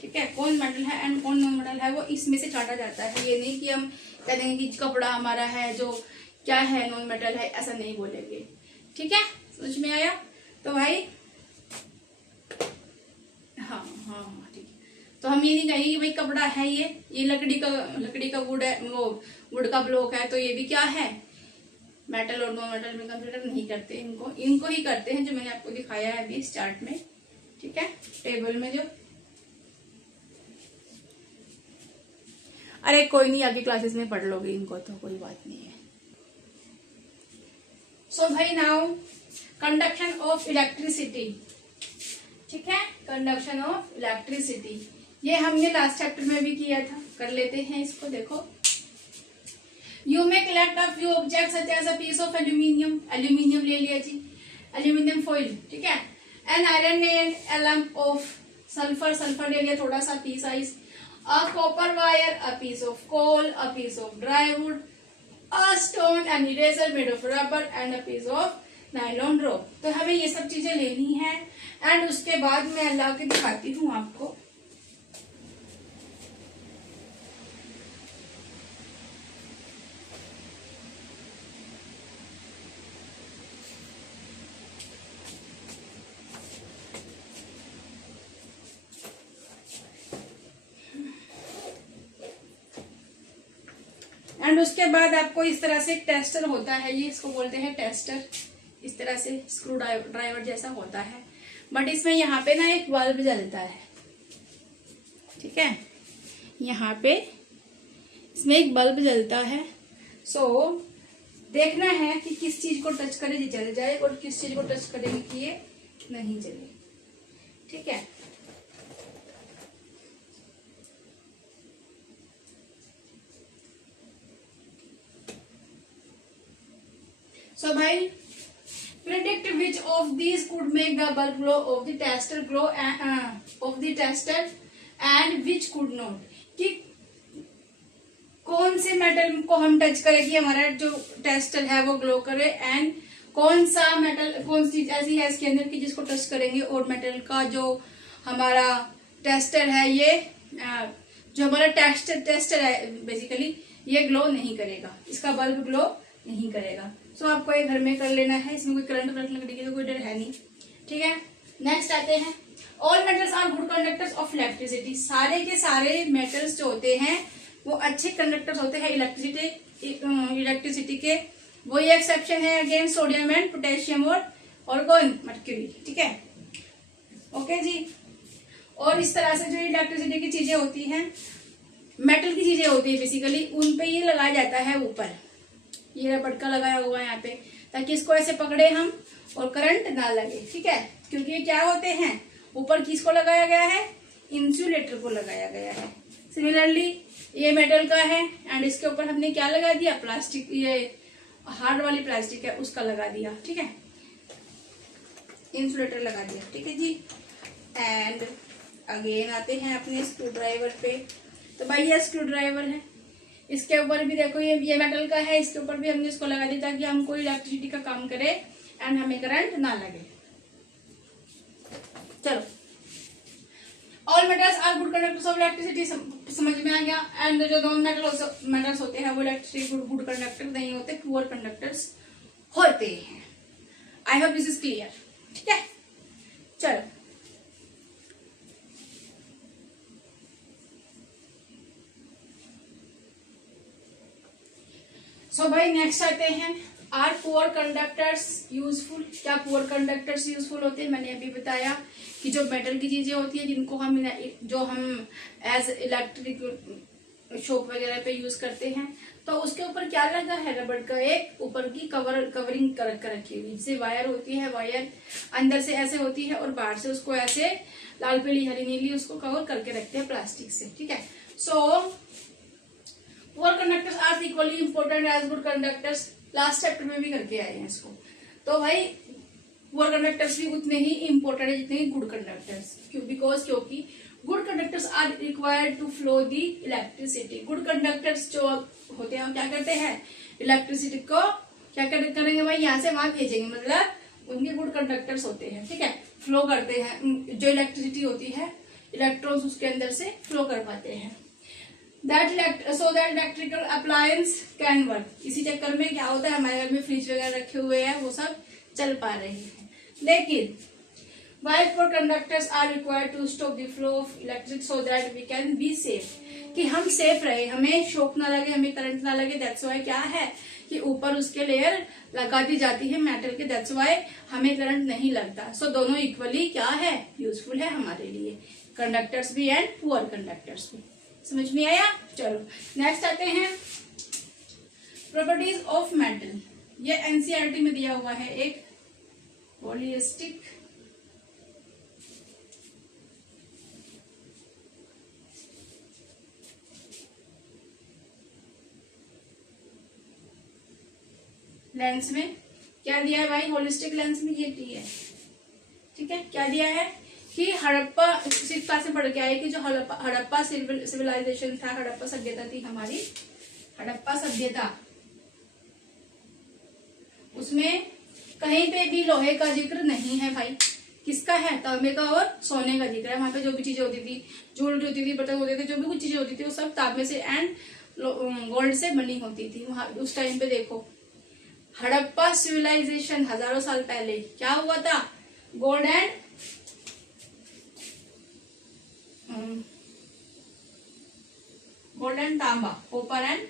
ठीक है, कौन मेटल है एंड कौन नॉन मेटल है वो इसमें से छांटा जाता है। ये नहीं कि हम कह देंगे कि कपड़ा हमारा है जो क्या है नॉन मेटल है, ऐसा नहीं बोलेंगे। ठीक है, समझ में आया? तो भाई हाँ हाँ हाँ ठीक है। तो हम ये नहीं कहेंगे कि भाई कपड़ा है ये लकड़ी का वुड है, वो वुड का ब्लॉक है, तो ये भी क्या है, मेटल और नॉन मेटल में कंसिडर नहीं करते। इनको ही करते हैं जो मैंने आपको दिखाया है अभी इस चार्ट में। ठीक है, टेबल में जो, अरे कोई नहीं, आगे क्लासेस में पढ़ लोगे इनको तो कोई बात नहीं है। सो भाई नाउ कंडक्शन ऑफ इलेक्ट्रिसिटी, ठीक है, कंडक्शन ऑफ इलेक्ट्रिसिटी, ये हमने लास्ट चैप्टर में भी किया था, कर लेते हैं इसको। देखो, you may collect a few object such as a piece of aluminium, aluminium ले लिया जी, एल्यूमिनियम फॉइल, ठीक है, an iron and a lamp of sulphur, sulphur ले लिया थोड़ा सा piece size, a copper wire, a piece of coal, a piece of dry wood, a stone, an eraser made of rubber and a piece of nylon rope। तो हमें ये सब चीजें लेनी है एंड उसके बाद मैं ला के दिखाती हूँ आपको। एंड उसके बाद आपको इस तरह से एक टेस्टर होता है, ये इसको बोलते हैं टेस्टर, इस तरह से स्क्रू ड्राइवर जैसा होता है, बट इसमें यहाँ पे ना एक बल्ब जलता है, ठीक है, यहाँ पे इसमें एक बल्ब जलता है। सो देखना है कि किस चीज को टच करे ये जल जाए और किस चीज को टच करेगी कि ये नहीं जले, ठीक है। So भाई predict which of these could make the bulb glow of the tester glow of the tester and which could not, कि कौन से मेटल को हम टच करें कि हमारा जो टेस्टर है वो ग्लो करे, एंड कौन सा मेटल, कौन सी चीज ऐसी है इसके अंदर कि जिसको टच करेंगे और मेटल का जो हमारा टेस्टर है, ये जो हमारा टेस्टर है बेसिकली ये ग्लो नहीं करेगा, इसका बल्ब ग्लो नहीं करेगा। सो आपको ये घर में कर लेना है, इसमें कोई करंट लगने की तो कोई डर है नहीं, ठीक है। नेक्स्ट आते हैं, all metals are good conductors of electricity, सारे के सारे मेटल्स जो होते हैं वो अच्छे कंडक्टर्स होते हैं इलेक्ट्रिसिटी के, वो ये एक्सेप्शन है अगेन सोडियम एंड पोटेशियम और कौन, मर्क्यूरी, ठीक है, ओके जी। और इस तरह से जो इलेक्ट्रिसिटी की चीजें होती हैं, मेटल की चीजें होती है बेसिकली, उन पे ये लगाया जाता है ऊपर, ये रबड़ लगाया हुआ है यहाँ पे, ताकि इसको ऐसे पकड़े हम और करंट ना लगे, ठीक है, क्योंकि ये क्या होते हैं, ऊपर किसको लगाया गया है, इंसुलेटर को लगाया गया है। सिमिलरली ये मेटल का है एंड इसके ऊपर हमने क्या लगा दिया, प्लास्टिक, ये हार्ड वाली प्लास्टिक है उसका लगा दिया, ठीक है, इंसुलेटर लगा दिया, ठीक है जी। एंड अगेन आते हैं अपने स्क्रू ड्राइवर पे। तो भाई ये स्क्रू ड्राइवर है, इसके ऊपर भी देखो ये मेटल का है, इसके ऊपर भी हमने इसको लगा दिया ताकि हम कोई इलेक्ट्रिसिटी का काम करें एंड हमें करंट ना लगे। चलो, all metals are good conductors of electricity, समझ में आ गया। एंड जो नॉन मेटल्स होते हैं वो इलेक्ट्रिसिटी गुड कंडक्टर नहीं होते, पुअर कंडक्टर्स होते हैं। I hope this is clear, ठीक है। चलो, सो भाई नेक्स्ट आते हैं, आर पुअर कंडक्टर्स यूजफुल, क्या पुअर कंडक्टर्स यूजफुल होते हैं। मैंने अभी बताया कि जो मेटल की चीजें होती है जिनको हम एज इलेक्ट्रिक शॉप वगैरह पे यूज करते हैं, तो उसके ऊपर क्या लगा है, रबड़ का एक ऊपर की कवरिंग कर रखी हुई, जैसे वायर होती है, वायर अंदर से ऐसे होती है और बाहर से उसको ऐसे लाल पीली हरी नीली उसको कवर करके रखते हैं प्लास्टिक से, ठीक है। So poor conductors are equally important as good conductors, last chapter में भी करके आए हैं इसको। तो भाई पुअर कंडक्टर्स भी उतने ही इंपॉर्टेंट है जितने गुड कंडक्टर्स, क्योंकि good conductors are required to flow the electricity. Good conductors जो होते हैं वो क्या करते हैं, इलेक्ट्रिसिटी को क्या करेंगे भाई, यहाँ से वहां भेजेंगे, मतलब उनके गुड कंडक्टर्स होते हैं, ठीक है, फ्लो करते हैं, जो इलेक्ट्रिसिटी होती है इलेक्ट्रॉन्स उसके अंदर से फ्लो कर पाते हैं। so that electrical appliance can work। इसी चक्कर में क्या होता है, हमारे घर में फ्रिज वगैरह रखे हुए हैं वो सब चल पा रहे हैं, लेकिन Why for conductors are required to stop the flow of electricity so that we can be safe, कि हम सेफ रहे, हमें शॉक ना लगे, हमें करंट ना लगे। दैट्स वाई क्या है कि ऊपर उसके लेयर लगा दी जाती है मेटल के, दैट्स वाई हमें करंट नहीं लगता। सो दोनों इक्वली क्या है, यूजफुल है हमारे लिए, कंडक्टर्स भी एंड पुअर कंडक्टर्स भी। समझ में आया? चलो नेक्स्ट आते हैं प्रॉपर्टीज ऑफ मेटल। ये एनसीईआरटी में दिया हुआ है एक पॉलीएस्टिक लेंस में क्या दिया है भाई, होलिस्टिक लेंस में ये टी है, ठीक है। क्या दिया है कि हड़प्पा क्लास से पढ़ के आए कि जो हड़प्पा सिविलाइजेशन था, हड़प्पा सभ्यता थी हमारी, हड़प्पा सभ्यता, उसमें कहीं पे भी लोहे का जिक्र नहीं है भाई। किसका है? तांबे का और सोने का जिक्र है। वहां पे जो भी चीजें होती थी, ज्वेलरी होती थी, बर्तन होते थे, जो भी कुछ चीजें होती थी वो सब तांबे से एंड गोल्ड से बनी होती थी। वहां उस टाइम पे देखो हड़प्पा सिविलाइजेशन हजारों साल पहले क्या हुआ था, गोल्ड एंड तांबा, कॉपर एंड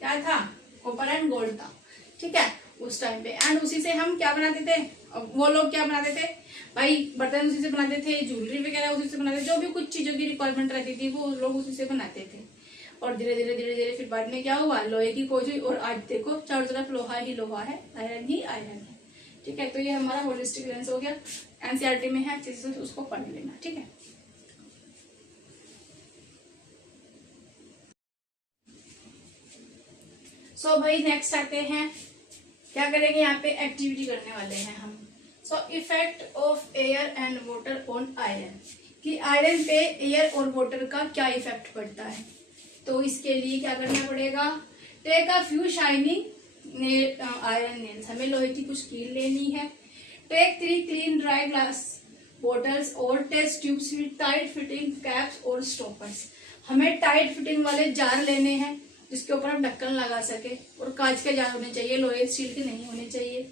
क्या था, कॉपर एंड गोल्ड था, ठीक है उस टाइम पे। एंड उसी से हम क्या बनाते थे, वो लोग क्या बनाते थे भाई, बर्तन उसी से बनाते थे, ज्वेलरी वगैरह उसी से बनाते थे, जो भी कुछ चीजों की रिक्वायरमेंट रहती थी वो लोग उसी से बनाते थे। और धीरे धीरे फिर बाद में क्या हुआ, लोहे की खोज हुई और आज देखो चारों तरफ लोहा ही लोहा है, आयरन ही आयरन है, ठीक है। तो ये हमारा होलिस्टिक लेंस हो गया, एनसीईआरटी में है, अच्छे से उसको पढ़ लेना, ठीक है। सो भाई नेक्स्ट आते हैं, क्या करेंगे यहाँ पे, एक्टिविटी करने वाले हैं हम। So effect of air and water on iron, कि आयरन पे एयर और वाटर का क्या इफेक्ट पड़ता है। तो इसके लिए क्या करना पड़ेगा, take a few shining iron nails, हमें लोहे की कुछ कील लेनी है। Take 3 clean dry glass bottles और test tubes with tight fitting caps और स्टॉपर्स, हमें टाइट फिटिंग वाले जार लेने हैं जिसके ऊपर हम ढक्कन लगा सके, और कांच के जार होने चाहिए, लोहे स्टील के नहीं होने चाहिए,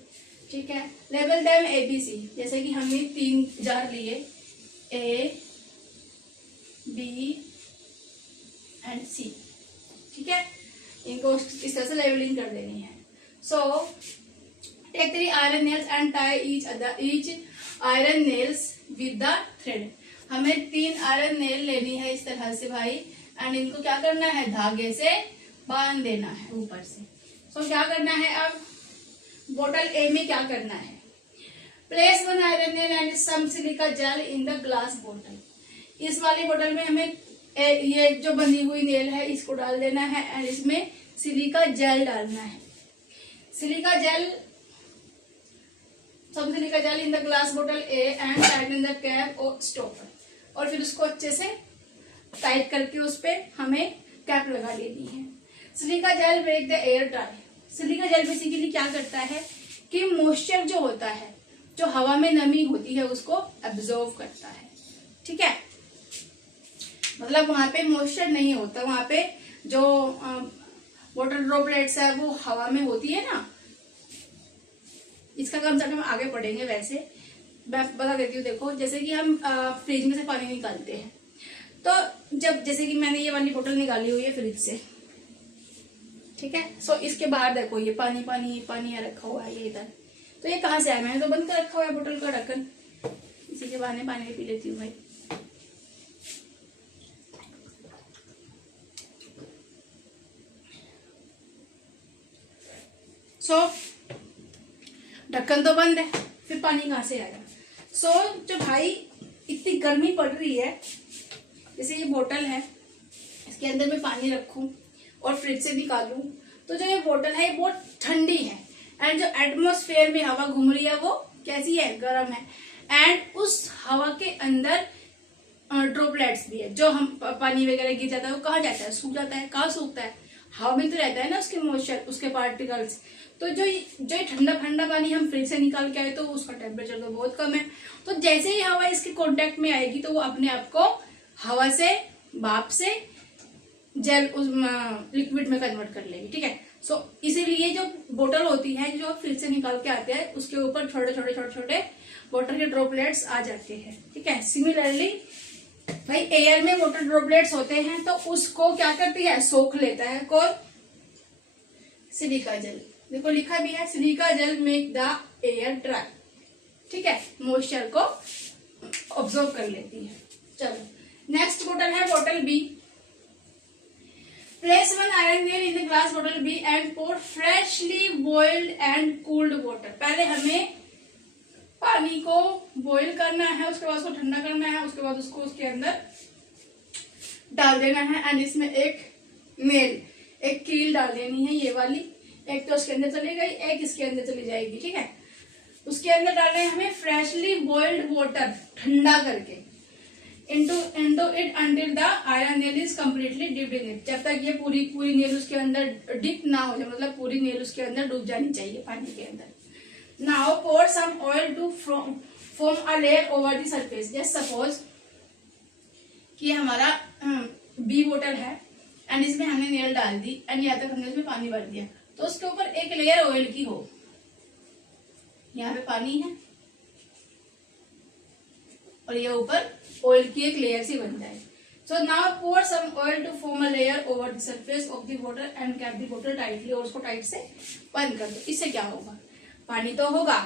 ठीक है। लेवल देम ABC, जैसे कि हमने 3 जार लिए, A, B एंड C, ठीक है। इनको इस तरह से लेवलिंग कर देनी है। So take 3 iron nails and tie each iron nails with the thread, हमें 3 आयरन नेल लेनी है इस तरह से भाई, एंड इनको क्या करना है, धागे से बांध देना है ऊपर से। सो क्या करना है, अब बोतल A में क्या करना है, place 1 iron nail and some silica gel in the glass बोतल, इस वाली बोतल में हमें ये जो बंधी हुई नेल है इसको डाल देना है, एंड इसमें सिलिका जेल डालना है। Silica gel, some silica gel in the glass बोतल A and tight in the cap और स्टॉपर, और फिर उसको अच्छे से टाइट करके उस पे हमें कैप लगा लेनी है। Silica gel break the air dry, silica gel basically क्या करता है कि मॉइस्चर जो होता है, जो हवा में नमी होती है उसको एब्जॉर्व करता है, ठीक है। मतलब वहां पे मॉइस्चर नहीं होता, वहां पे जो वाटर ड्रॉपलेट्स है वो हवा में होती है ना, इसका कंसेप्ट हम आगे पढ़ेंगे। वैसे मैं बता देती हूँ, देखो जैसे कि हम फ्रिज में से पानी निकालते हैं, तो जब जैसे कि मैंने ये वाली बोतल निकाली हुई है फ्रिज से, ठीक है। सो इसके बाहर देखो ये पानी पानी पानी रखा हुआ है ये इधर, तो ये कहाँ से आया, मैंने तो बंद कर रखा हुआ है बोतल का ढक्कन, इसी के बहाने पानी पी लेती हूँ भाई। सो ढक्कन तो बंद है, फिर पानी कहाँ से आएगा। सो जो भाई इतनी गर्मी पड़ रही है, जैसे ये बोतल है, इसके अंदर मैं पानी रखूं और फ्रिज से निकालूं, तो जो ये बोतल है ये बहुत ठंडी है, एंड जो एटमॉस्फेयर में हवा घूम रही है वो कैसी है, गर्म है, एंड उस हवा के अंदर ड्रॉपलेट्स भी है, जो हम पानी वगैरह गिर जाता है वो कहाँ जाता है, सूख जाता है, कहाँ सूखता है, हवा में तो रहता है ना उसके मॉइस्चर, उसके पार्टिकल्स। तो जो ठंडा ठंडा पानी हम फ्रिज से निकाल के आए तो उसका टेम्परेचर तो बहुत कम है, तो जैसे ही हवा इसके कांटेक्ट में आएगी तो वो अपने आप को हवा से, भाप से जेल उस लिक्विड में कन्वर्ट कर लेगी, ठीक है। सो इसीलिए जो बोतल होती है जो फ्रिज से निकाल के आते हैं उसके ऊपर छोटे छोटे वाटर के ड्रॉपलेट्स आ जाते हैं। ठीक है, सिमिलरली भाई एयर में वाटर ड्रॉपलेट्स होते हैं तो उसको क्या करती है, सोख लेता है कौन, सिलिका जेल। देखो लिखा भी है silica gel make the air dry. ठीक है, मॉइस्चर को ऑब्जर्व कर लेती है। चलो नेक्स्ट बॉटल है bottle B. Place one iron nail in the glass bottle B and pour freshly boiled and cooled water. पहले हमें पानी को बॉईल करना है, उसके बाद उसको ठंडा करना है, उसके बाद उसको उसके अंदर डाल देना है एंड इसमें एक नेल, एक कील डाल देनी है, ये वाली। एक तो उसके अंदर चली गई, एक इसके अंदर चली जाएगी। ठीक है, उसके अंदर डालना है हमें फ्रेशली बॉइल्ड वाटर, ठंडा करके, into it until the iron nail is completely dipped in it। जब तक ये पूरी नेल उसके अंदर डिप ना हो जाए, मतलब पूरी नेल उसके अंदर डूब जानी चाहिए पानी के अंदर। Now pour some oil to form a layer over the surface। Just suppose कि हमारा बी बोतल है एंड इसमें हमने नेल डाल दी एंड यहाँ तक हमने इसमें पानी भर दिया, तो उसके ऊपर एक लेयर ऑयल की हो। यहाँ पे पानी है और ये ऊपर ऑयल की एक लेयर सी बन जाए। So now pour some oil to form a layer over the surface of the water and cap the bottle tightly. और उसको टाइट से बंद कर दो। इससे क्या होगा, पानी तो होगा,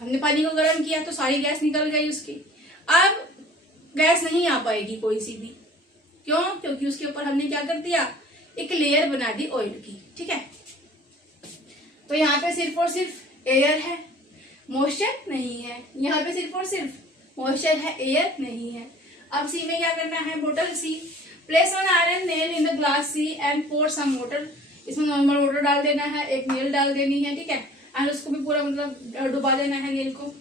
हमने पानी को गर्म किया तो सारी गैस निकल गई उसकी। अब गैस नहीं आ पाएगी कोई सी भी, क्यों, क्योंकि उसके ऊपर हमने क्या कर दिया, एक लेयर बना दी ऑयल की। ठीक है, तो यहाँ पे सिर्फ और सिर्फ एयर है, मॉइस्चर नहीं है। यहाँ पे सिर्फ और सिर्फ मॉइस्चर है, एयर नहीं है। अब सी में क्या करना है, बोतल C. Place one iron nail in the glass C and pour some water. इसमें नॉर्मल वाटर डाल देना है, एक नेल डाल देनी है। ठीक है, एंड उसको भी पूरा मतलब डुबा देना है नेल को,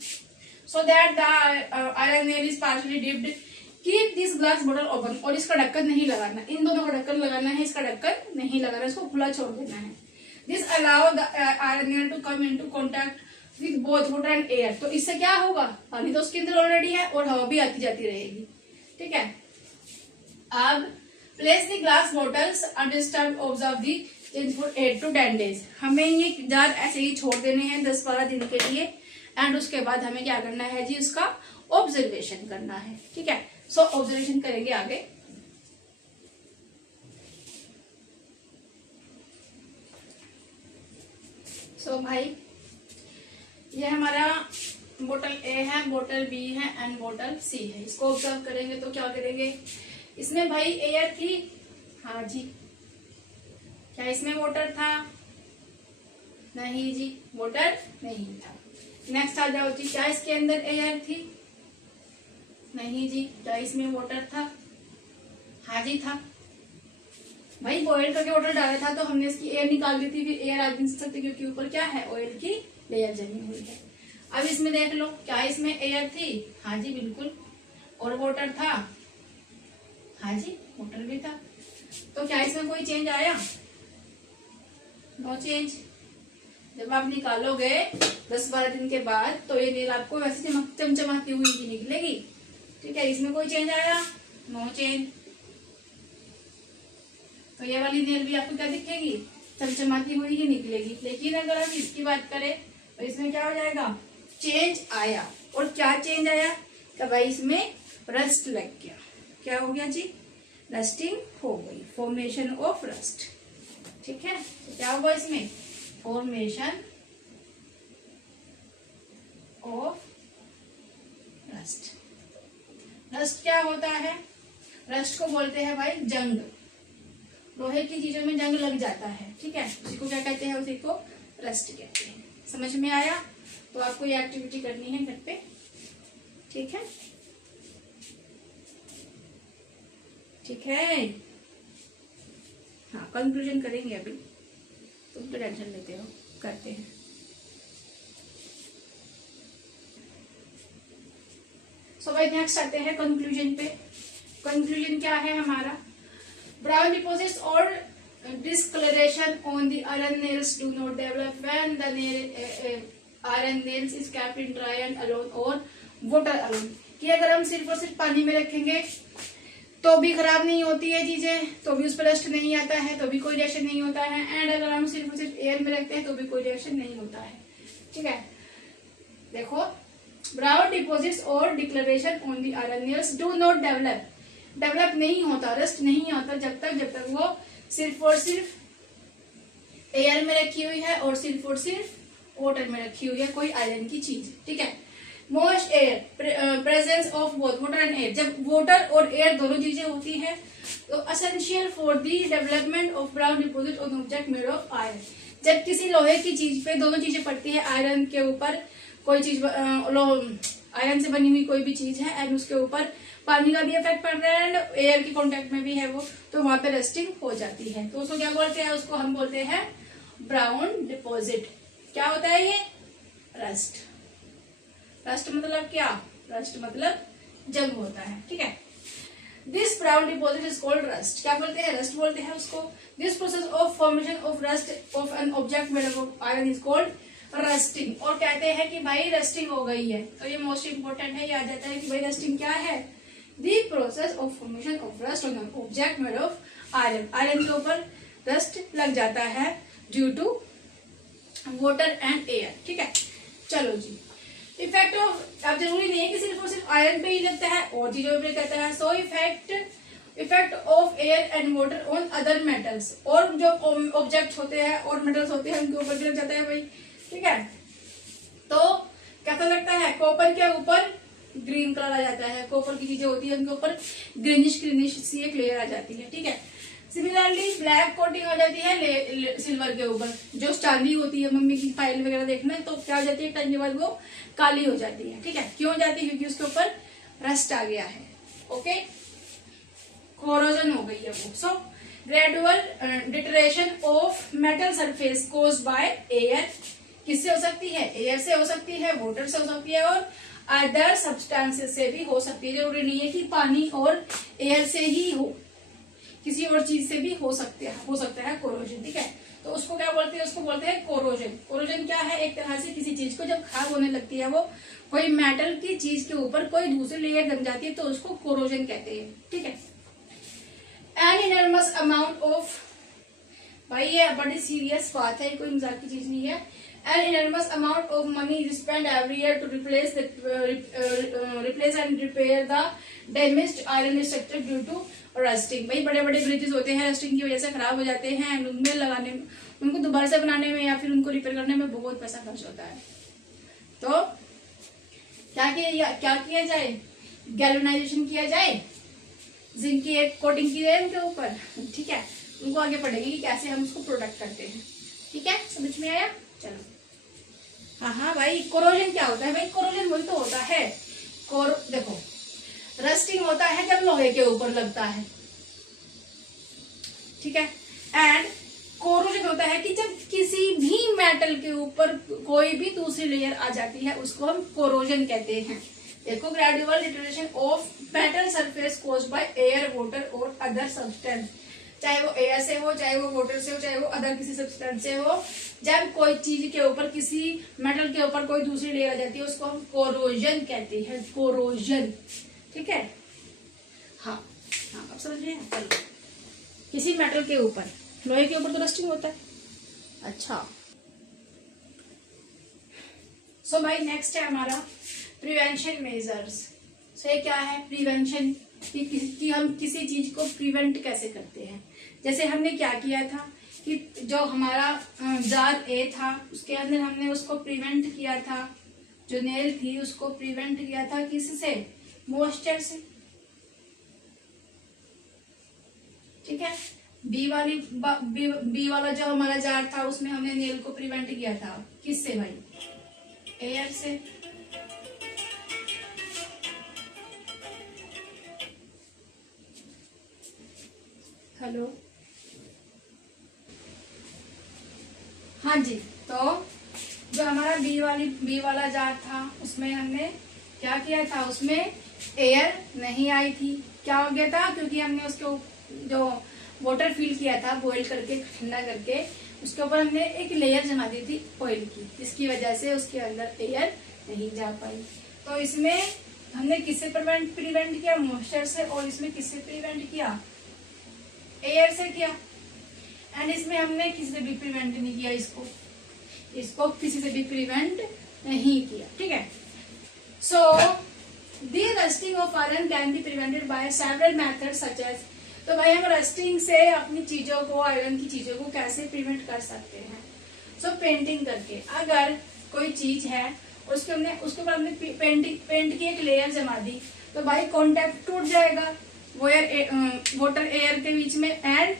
so that the iron nail is partially dipped. Keep this glass bottle open. और इसका ढक्कन नहीं लगाना, इन दोनों का ढक्कन लगाना है, इसका ढक्कन नहीं लगाना, इसको खुला छोड़ देना है। This allow the iron nail to come into contact with both water and air. तो इससे क्या होगा, पानी तो उसके अंदर ऑलरेडी है और हवा भी आती जाती रहेगी। ठीक है, अब place the glass bottles undisturbed observe the change for 8 to 10 days। हमें ये जार ऐसे ही छोड़ देने हैं 10-12 दिन के लिए एंड उसके बाद हमें क्या करना है जी, उसका ऑब्जर्वेशन करना है। ठीक है, सो ऑब्जर्वेशन करेंगे आगे। सो भाई ये हमारा बोतल ए है, बोतल बी है एंड बोतल सी है। इसको ऑब्जर्व करेंगे तो क्या करेंगे, इसमें भाई एयर थी, हाँ जी। क्या इसमें वाटर था, नहीं जी, वाटर नहीं था। नेक्स्ट आ जाओ जी, क्या इसके अंदर एयर थी, नहीं जी। क्या इसमें वाटर था, हाँ जी था। भाई बॉयल करके वाटर डाला था तो हमने इसकी एयर निकाल दी थी, फिर एयर आ नहीं सकती क्योंकि ऊपर क्या है, ऑयल की लेयर जमी हुई है। अब इसमें देख लो, क्या इसमें एयर थी, हाँ जी बिल्कुल। और वाटर था, हाँ जी वाटर भी था। तो क्या इसमें कोई चेंज आया, नो चेंज। जब आप निकालोगे 10-12 दिन के बाद तो ये नेल आपको वैसे चमचमाती हुई ही निकलेगी। ठीक है, इसमें कोई चेंज आया, नो चेंज। तो ये वाली नेल भी आपको क्या दिखेगी, चमचमाती हुई ही निकलेगी। लेकिन अगर हम इसकी बात करें तो इसमें क्या हो जाएगा, चेंज आया। और क्या चेंज आया, तो भाई इसमें रस्ट लग गया। क्या हो गया जी, रस्टिंग हो गई, फॉर्मेशन ऑफ रस्ट। ठीक है, तो क्या होगा इसमें, फॉर्मेशन ऑफ रस्ट। रस्ट क्या होता है, रस्ट को बोलते हैं भाई जंग। लोहे की चीजों में जंग लग जाता है। ठीक है, उसी को क्या कहते हैं, उसी को रस्ट कहते हैं। समझ में आया, तो आपको ये एक्टिविटी करनी है घर पे। ठीक है, ठीक है, हाँ कंक्लूजन करेंगे अभी, तुम तो टेंशन लेते हो, करते हैं। सो भाई नेक्स्ट आते हैं कंक्लूजन पे। कंक्लूजन क्या है हमारा, brown deposits or discoloration on the iron nails do not develop when the iron nails is kept in dry and alone or water alone। कि अगर हम सिर्फ और सिर्फ पानी में रखेंगे तो भी खराब नहीं होती है चीजें, तो भी उस पर रस्ट नहीं आता है, तो भी कोई रिएक्शन नहीं होता है। एंड अगर हम सिर्फ और सिर्फ एयर में रखते हैं तो भी कोई रिएक्शन नहीं होता है। ठीक है, देखो ब्राउन डिपॉजिट्स और declaration on the iron nails do not develop नहीं होता, रस्ट नहीं होता जब तक वो सिर्फ और सिर्फ एयर में रखी हुई है और सिर्फ वाटर में रखी हुई है कोई आयरन की चीज। ठीक है। Most air presence of both water and air, जब वाटर और एयर दोनों चीजें होती है तो essential for the development of brown deposit on object made of iron. जब किसी लोहे की चीज पे दोनों चीजें पड़ती है, आयरन के ऊपर कोई चीज आयरन से बनी हुई कोई भी चीज है एंड उसके ऊपर पानी का भी इफेक्ट पड़ रहा है एंड एयर के कांटेक्ट में भी है वो, तो वहां पे रस्टिंग हो जाती है। तो उसको क्या बोलते हैं, उसको हम बोलते हैं ब्राउन डिपॉजिट। क्या होता है ये, रस्ट। रस्ट मतलब क्या, रस्ट मतलब जंग होता है। ठीक है। This brown deposit is called rust. क्या बोलते हैं, रस्ट बोलते हैं उसको। This process of formation of rust of N object made of iron is called rusting. और कहते हैं कि भाई रस्टिंग हो गई है, तो ये मोस्ट इंपोर्टेंट है, ये आ जाता है कि भाई रस्टिंग क्या है, the process of formation of rust on an object made of iron. Iron के ऊपर रस्ट लग जाता है due to water and air. ठीक है। चलो जी, इफेक्ट ऑफ, अब जरूरी नहीं है कि सिर्फ और सिर्फ आयरन पे ही लगता है, और चीजों पे कहता है। So effect of air and water on other metals, और जो ऑब्जेक्ट होते हैं और मेटल्स होते हैं उनके ऊपर भी लग जाता है भाई। ठीक है। तो कैसा लगता है, कॉपर के ऊपर ग्रीन कलर आ जाता है, कॉपर की चीजें होती है उनके ऊपर ग्रीनिश सी एक लेयर आ जाती है। ठीक है। सिमिलरली ब्लैक कोटिंग हो जाती है सिल्वर के ऊपर, जो चांदी होती है, मम्मी की फाइल वगैरह देखना है तो क्या हो जाती है, टाइम के बाद वो काली हो जाती है। ठीक है। क्यों हो जाती है, क्योंकि उसके ऊपर रस्ट आ गया है। ओके, कोरोजन हो गई है वो। So gradual deterioration of metal surface caused by air, किससे हो सकती है, एयर से हो सकती है, वाटर से हो सकती है और अदर सब्सटेंसेस से भी हो सकती है। जरूरी नहीं है कि पानी और एयर से ही हो, किसी और चीज से भी हो सकता है कोरोजन। ठीक है। तो उसको क्या बोलते हैं, उसको बोलते हैं कोरोजन। कोरोजन क्या है, एक तरह से किसी चीज को जब खराब होने लगती है, वो कोई मेटल की चीज के ऊपर कोई दूसरी लेयर जम जाती है तो उसको कोरोजन कहते हैं। ठीक है। एन इनॉर्मस अमाउंट ऑफ, भाई ये बड़ी सीरियस बात है, कोई मजाक की चीज नहीं है। An enormous amount of money is spent every year to replace and repair the damaged iron structure due to rusting। भाई बड़े बड़े ब्रिजेस होते हैं, रस्टिंग की वजह से खराब हो जाते हैं, उनमें लगाने में, उनको दोबारा से बनाने में या फिर उनको रिपेयर करने में बहुत पैसा खर्च होता है। तो क्या किया जाए, गैल्वेनाइजेशन किया जाए, जिंक की एक कोटिंग की जाए उनके ऊपर। ठीक है। उनको आगे पढ़ेंगे कि कैसे हम उसको प्रोटेक्ट करते हैं। ठीक है, समझ में आया। चलो, हाँ भाई, कोरोजन क्या होता है, भाई कोरोजन वही तो होता है, देखो रस्टिंग होता है जब लोहे के ऊपर लगता है। ठीक है। एंड कोरोजन होता है कि जब किसी भी मेटल के ऊपर कोई भी दूसरी लेयर आ जाती है, उसको हम कोरोजन कहते हैं। देखो, gradual deterioration of metal surface caused by air, water और अदर सब्सटेंस, चाहे वो एयर से हो, चाहे वो वाटर से हो, चाहे वो अदर किसी सब्सटेंस से हो, जब कोई चीज के ऊपर, किसी मेटल के ऊपर कोई दूसरी लेयर आ जाती है उसको हम कोरोजन कहते हैं, कोरोजन। ठीक है। हाँ, अब समझ रहे हैं। चलो, किसी मेटल के ऊपर, लोहे के ऊपर तो रस्टिंग होता है। अच्छा, सो भाई नेक्स्ट है हमारा प्रिवेंशन मेजर्स। सो ये क्या है, प्रिवेंशन, कि हम किसी चीज को प्रिवेंट कैसे करते हैं। जैसे हमने क्या किया था कि जो हमारा जार ए था उसके अंदर हमने उसको प्रिवेंट किया था, जो नेल थी उसको प्रिवेंट किया था किससे, मॉइस्चर से। ठीक है। बी वाला जो हमारा जार था उसमें हमने नेल को प्रिवेंट किया था किससे भाई, एयर से। हेलो, हाँ जी। तो जो हमारा बी वाला जार था उसमें हमने क्या किया था, उसमें एयर नहीं आई थी। क्या हो गया था, क्योंकि हमने उसको जो वाटर फिल किया था, बॉईल करके ठंडा करके, उसके ऊपर हमने एक लेयर जमा दी थी ऑयल की, जिसकी वजह से उसके अंदर एयर नहीं जा पाई। तो इसमें हमने किससे प्रिवेंट किया, मॉइस्चर से, और इसमें किससे प्रिवेंट किया, एयर से किया। एंड इसमें हमने किसी से भी प्रिवेंट नहीं किया, इसको किसी से भी प्रिवेंट नहीं किया। ठीक है। So the rusting of iron can be prevented by several method such as, तो भाई हम रस्टिंग से अपनी चीजों को, आयरन की चीजों को कैसे प्रिवेंट कर सकते हैं? सो पेंटिंग करके, अगर कोई चीज है उसके ऊपर हमने पेंट की एक लेयर जमा दी, तो भाई कॉन्टेक्ट टूट जाएगा वाटर एयर के बीच में एंड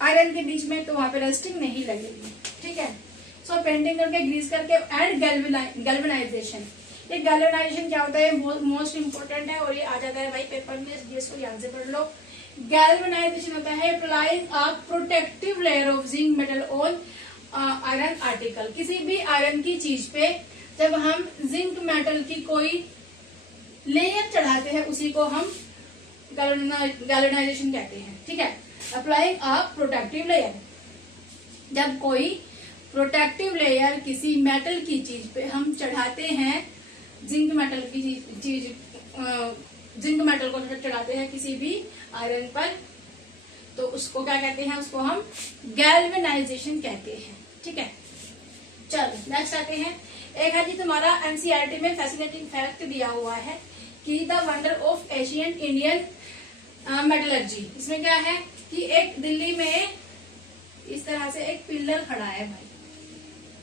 आयरन के बीच में, तो वहां पे रस्टिंग नहीं लगेगी। ठीक है, सो पेंटिंग करके, ग्रीस करके एंड गैल्वेनाइजेशन। ये गैल्वेनाइजेशन क्या होता है, मोस्ट इंपोर्टेंट है और ये आ जाता है भाई पेपर में, इसको ध्यान से पढ़ लो। गैल्वेनाइजेशन होता है applying a protective layer of zinc metal on iron article. किसी भी आयरन की चीज पे जब हम जिंक मेटल की कोई लेयर चढ़ाते हैं, उसी को हम गैल्वेनाइजेशन कहते हैं। ठीक है, अप्लाइंग अ प्रोटेक्टिव लेयर, जब कोई प्रोटेक्टिव लेयर किसी मेटल की चीज पे हम चढ़ाते हैं, जिंक मेटल की चीज जिंक मेटल को चढ़ाते हैं किसी भी आयरन पर, तो उसको क्या कहते हैं? उसको हम गैल्वेनाइजेशन कहते हैं। ठीक है, चलो नेक्स्ट आते हैं। एक है जी तुम्हारा एनसीईआरटी में फैसिनेटिंग फैक्ट दिया हुआ है कि the wonder of Asian Indian metallurgy. इसमें क्या है कि एक दिल्ली में इस तरह से एक पिलर खड़ा है भाई,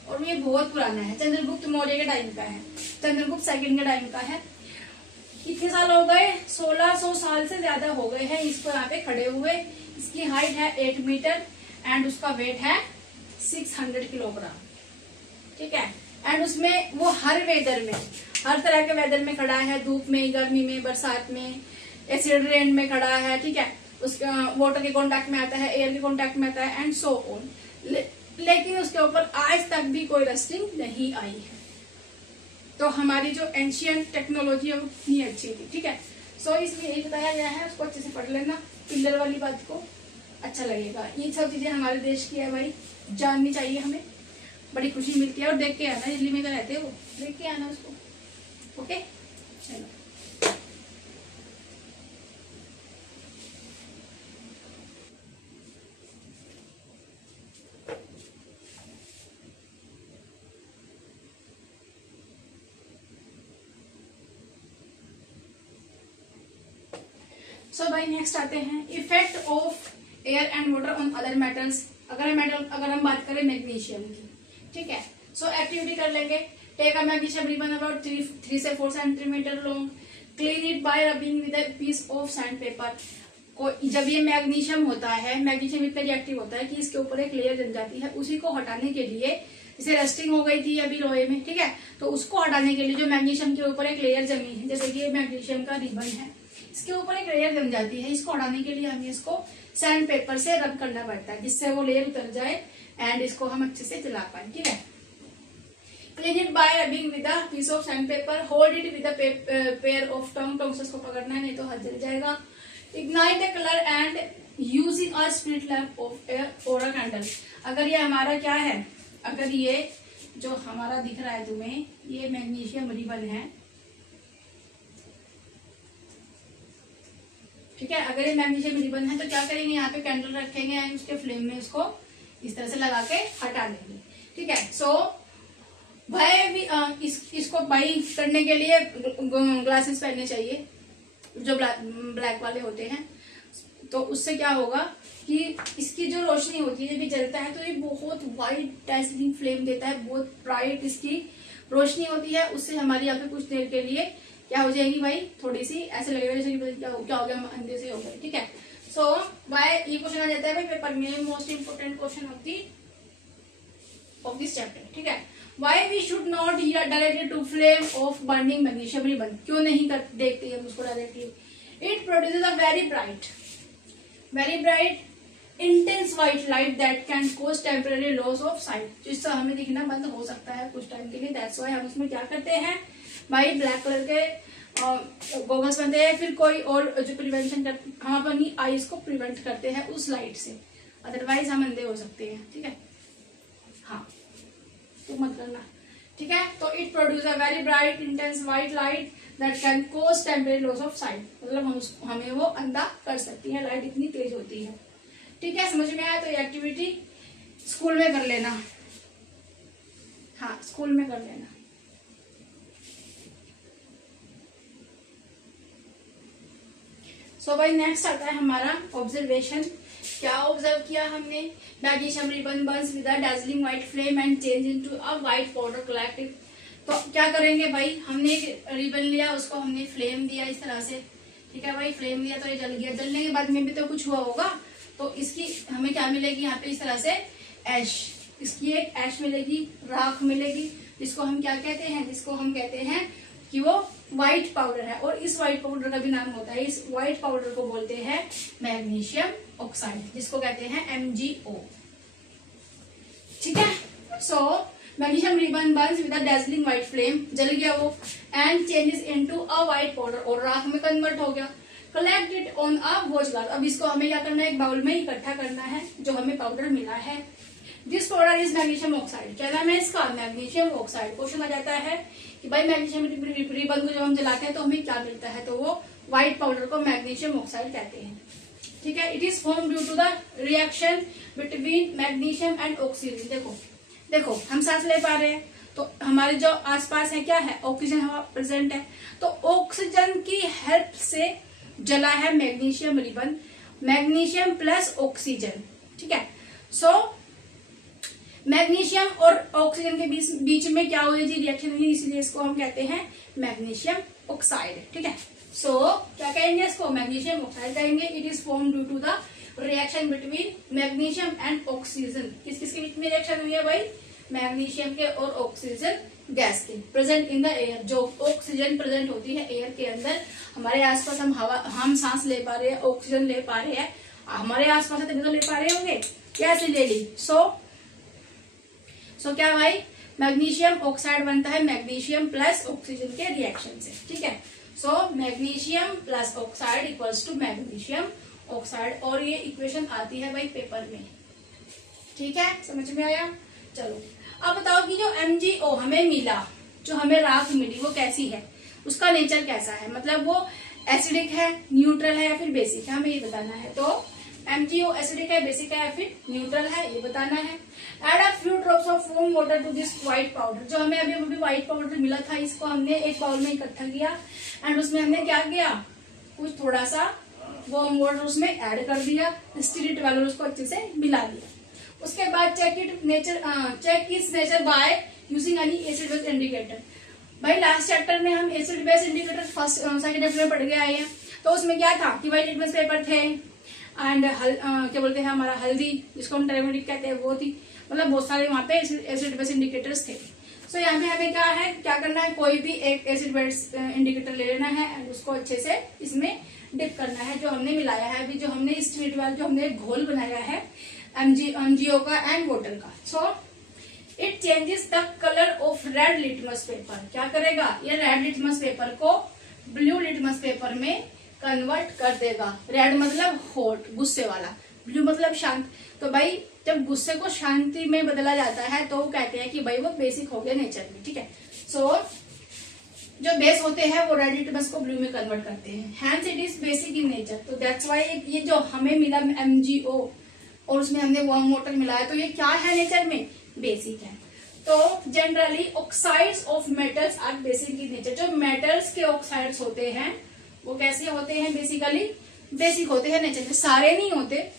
और ये बहुत पुराना है, चंद्रगुप्त मौर्य के टाइम का है, चंद्रगुप्त सेकंड के टाइम का है। कितने साल हो गए? 1600 साल से ज्यादा हो गए हैं इसको यहाँ पे खड़े हुए। इसकी हाइट है 8 मीटर एंड उसका वेट है 600 किलोग्राम। ठीक है, एंड उसमें वो हर वेदर में, हर तरह के वेदर में खड़ा है, धूप में, गर्मी में, बरसात में, एसिड रेन में खड़ा है। ठीक है, उसका वाटर के कांटेक्ट में आता है, एयर के कांटेक्ट में आता है एंड सो ऑन। लेकिन उसके ऊपर आज तक भी कोई रस्टिंग नहीं आई है। तो हमारी जो एंशियंट टेक्नोलॉजी है वो कितनी अच्छी थी। ठीक है, सो इसमें यही बताया गया है, उसको अच्छे से पढ़ लेना, पिलर वाली बात को अच्छा लगेगा। ये सब चीजें हमारे देश की है भाई, जाननी चाहिए हमें, बड़ी खुशी मिलती है। और देख के आना, दिल्ली में तो रहते हैं वो, देख के आना उसको। ओके, चलो सो भाई नेक्स्ट आते हैं effect of air and water on other metals. अगर हम बात करें मैग्नीशियम की, ठीक है, सो एक्टिविटी कर लेंगे। Take a magnesium ribbon about 3 से 4 centimetre long, clean it by rubbing with a piece of sand paper. जब ये मैग्नीशियम होता है, मैग्नीशियम इतना रिएक्टिव होता है कि इसके ऊपर एक लेयर जम जाती है, उसी को हटाने के लिए, जैसे रस्टिंग हो गई थी अभी लोहे में, ठीक है, तो उसको हटाने के लिए जो मैग्नीशियम के ऊपर एक लेयर जमी है, जैसे कि ये मैग्नीशियम का रिबन है, इसके ऊपर एक लेयर जम जाती है, इसको हटाने के लिए हमें इसको सैंड पेपर से रब करना पड़ता है, जिससे वो लेयर उतर जाए एंड इसको हम अच्छे से जला पाए। ठीक है, clean it by rubbing with a piece of sand paper, hold it with a pair of tong से इसको पकड़ना है, नहीं तो हाथ जल जाएगा। Ignite the colour and using a split lamp और अ कैंडल। अगर ये हमारा क्या है, अगर ये जो हमारा दिख रहा है तुम्हें, ये मैग्नीशियम रिबन है, ठीक है, अगर ये मैग्नीशियम रिबन है तो क्या करेंगे, यहाँ पे कैंडल रखेंगे एंड उसके फ्लेम में उसको इस तरह से लगा के हटा देंगे। ठीक है, सो भाई इसको बाई करने के लिए ग्लासेस पहनने चाहिए जो ब्लैक वाले होते हैं, तो उससे क्या होगा कि इसकी जो रोशनी होती है, जब ये जलता है तो ये बहुत वाइट डेज़लिंग फ्लेम देता है, बहुत ब्राइट इसकी रोशनी होती है, उससे हमारी आंखें कुछ देर के लिए क्या हो जाएगी भाई, थोड़ी सी ऐसे लगेगा जैसे कि क्या हो गया, हम अंधे से हो गए। ठीक है, सो बाय ये क्वेश्चन आ जाता है भाई पेपर में, most important question of this chapter. ठीक है, why we should not directly to flame of burning magnesium ribbon, क्यों नहीं देखते हम उसको directly? It produces a very bright intense white light that can cause temporary loss of sight, जिससे हमें दिखना बंद हो सकता है कुछ टाइम के लिए। दैट्स व्हाई हम उसमें क्या करते हैं भाई, ब्लैक कलर के गॉगल्स बनते हैं, फिर कोई और जो प्रिवेंशन कर, हम अपनी आईज को प्रिवेंट करते हैं उस लाइट से, अदरवाइज हम अंधे हो सकते हैं। ठीक है, हाँ तो मत करना। ठीक है, तो it produce a very bright intense white light that can cause temporary loss of site, मतलब हमें वो अंधा कर सकती है, लाइट इतनी तेज होती है। ठीक है, समझ में आया? तो ये एक्टिविटी स्कूल में कर लेना, हाँ स्कूल में कर लेना। सो भाई नेक्स्ट आता है हमारा ऑब्जर्वेशन। क्या ऑब्जर्व किया हमने? Magnesium ribbon burns with a dazzling white flame and change into a white powder collected। तो क्या करेंगे भाई, हमने एक रिबन लिया, उसको हमने फ्लेम दिया इस तरह से, ठीक है भाई, फ्लेम दिया तो ये जल गया। जलने के बाद में भी तो कुछ हुआ होगा, तो इसकी हमें क्या मिलेगी यहाँ पे, इस तरह से ऐश, इसकी एक ऐश मिलेगी, राख मिलेगी, जिसको हम क्या कहते हैं, जिसको हम कहते हैं कि वो व्हाइट पाउडर है। और इस व्हाइट पाउडर का भी नाम होता है, इस व्हाइट पाउडर को बोलते हैं मैग्नीशियम ऑक्साइड, जिसको कहते हैं MgO, ठीक है। So magnesium ribbon burns with a dazzling white flame, जल गया वो, and changes into a white powder, और राख में कन्वर्ट हो गया। Collect it on a watch glass, अब इसको हमें क्या करना है, एक बाउल में इकट्ठा करना है जो हमें पाउडर मिला है। This powder is magnesium oxide, क्या नाम है इसका, मैग्नीशियम ऑक्साइड। क्वेश्चन आ जाता है कि भाई मैग्नीशियम रिबन को जब हम जलाते हैं तो हमें क्या मिलता है, तो वो व्हाइट पाउडर को मैग्नीशियम ऑक्साइड कहते हैं, ठीक है। It is form due to the reaction between magnesium and oxygen. देखो देखो, हम सांस ले पा रहे हैं, तो हमारे जो आसपास है क्या है, ऑक्सीजन हवा प्रेजेंट है, तो ऑक्सीजन की हेल्प से जला है magnesium ribbon, magnesium plus oxygen, ठीक है। सो मैग्नीशियम और ऑक्सीजन के बीच में क्या हुई जी, रिएक्शन हुई, इसलिए इसको हम कहते हैं मैग्नीशियम ऑक्साइड, ठीक है। सो क्या कहेंगे इसको, मैग्नीशियम ऑक्साइड कहेंगे। It is form due to the reaction between magnesium and oxygen. किस किस के बीच में रिएक्शन हुई है भाई, मैग्नीशियम के और ऑक्सीजन गैस के, प्रेजेंट इन द एयर। जो ऑक्सीजन प्रेजेंट होती है एयर के अंदर, हमारे आसपास हम सांस ले पा रहे हैं, ऑक्सीजन ले पा रहे हैं, हमारे आसपास तभी तो ले पा रहे होंगे, कैसे ले ली। सो क्या भाई, मैग्नीशियम ऑक्साइड बनता है मैग्नीशियम प्लस ऑक्सीजन के रिएक्शन से, ठीक है। So magnesium plus oxide equals to magnesium oxide, और ये इक्वेशन आती है भाई पेपर में, ठीक है, समझ में आया। चलो अब बताओ कि जो MgO हमें मिला, जो हमें राख मिली, वो कैसी है, उसका नेचर कैसा है, मतलब वो एसिडिक है, न्यूट्रल है या फिर बेसिक है, हमें ये बताना है। तो MgO एसिडिक है, बेसिक है या फिर न्यूट्रल है, ये बताना है। Add a few drops of warm water to this white powder, जो हमें अभी व्हाइट पाउडर मिला था, इसको हमने एक बाउल में इकट्ठा किया, एंड उसमें हमने क्या किया, कुछ थोड़ा सा वार्म वाटर उसमें ऐड कर दिया, स्टिर वाले उसको अच्छे से मिला दिया। उसके बाद check its nature by using any acid base indicator. भाई लास्ट चैप्टर में हम acid base indicator first second chapter में पढ़ के आए हैं, तो उसमें क्या था कि भाई लिटमस पेपर थे, एंड क्या बोलते हैं हमारा हल्दी, जिसको हम टर्मरिक कहते हैं, वो थी, मतलब बहुत सारे वहां पे एसिड बेस इंडिकेटर्स थे। सो यहाँ पे हमें क्या करना है, कोई भी एक एसिड बेस इंडिकेटर ले लेना है, एंड उसको अच्छे से इसमें डिप करना है, जो हमने मिलाया है अभी, जो हमने स्ट्रीट वाल, जो हमने घोल बनाया है MgO का एंड वाटर का। So it changes the colour of red litmus paper, क्या करेगा, ये रेड लिटमस पेपर को ब्लू लिटमस पेपर में कन्वर्ट कर देगा। रेड मतलब हॉट, गुस्से वाला, ब्लू मतलब शांत। तो भाई जब गुस्से को शांति में बदला जाता है तो वो कहते हैं कि भाई वो बेसिक हो गया नेचर में, ठीक है। सो जो बेस होते हैं वो रेड लिटमस को ब्लू में कन्वर्ट करते हैं, hence it is basic in nature. तो दैट्स वाई ये जो हमें मिला MgO और उसमें हमने वार्म वाटर मिलाया, तो ये क्या है नेचर में, बेसिक है। तो generally oxides of metals are basic in nature. जो मेटल्स के ऑक्साइड्स होते हैं वो कैसे होते हैं, बेसिकली बेसिक होते हैं नेचर में, सारे नहीं होते,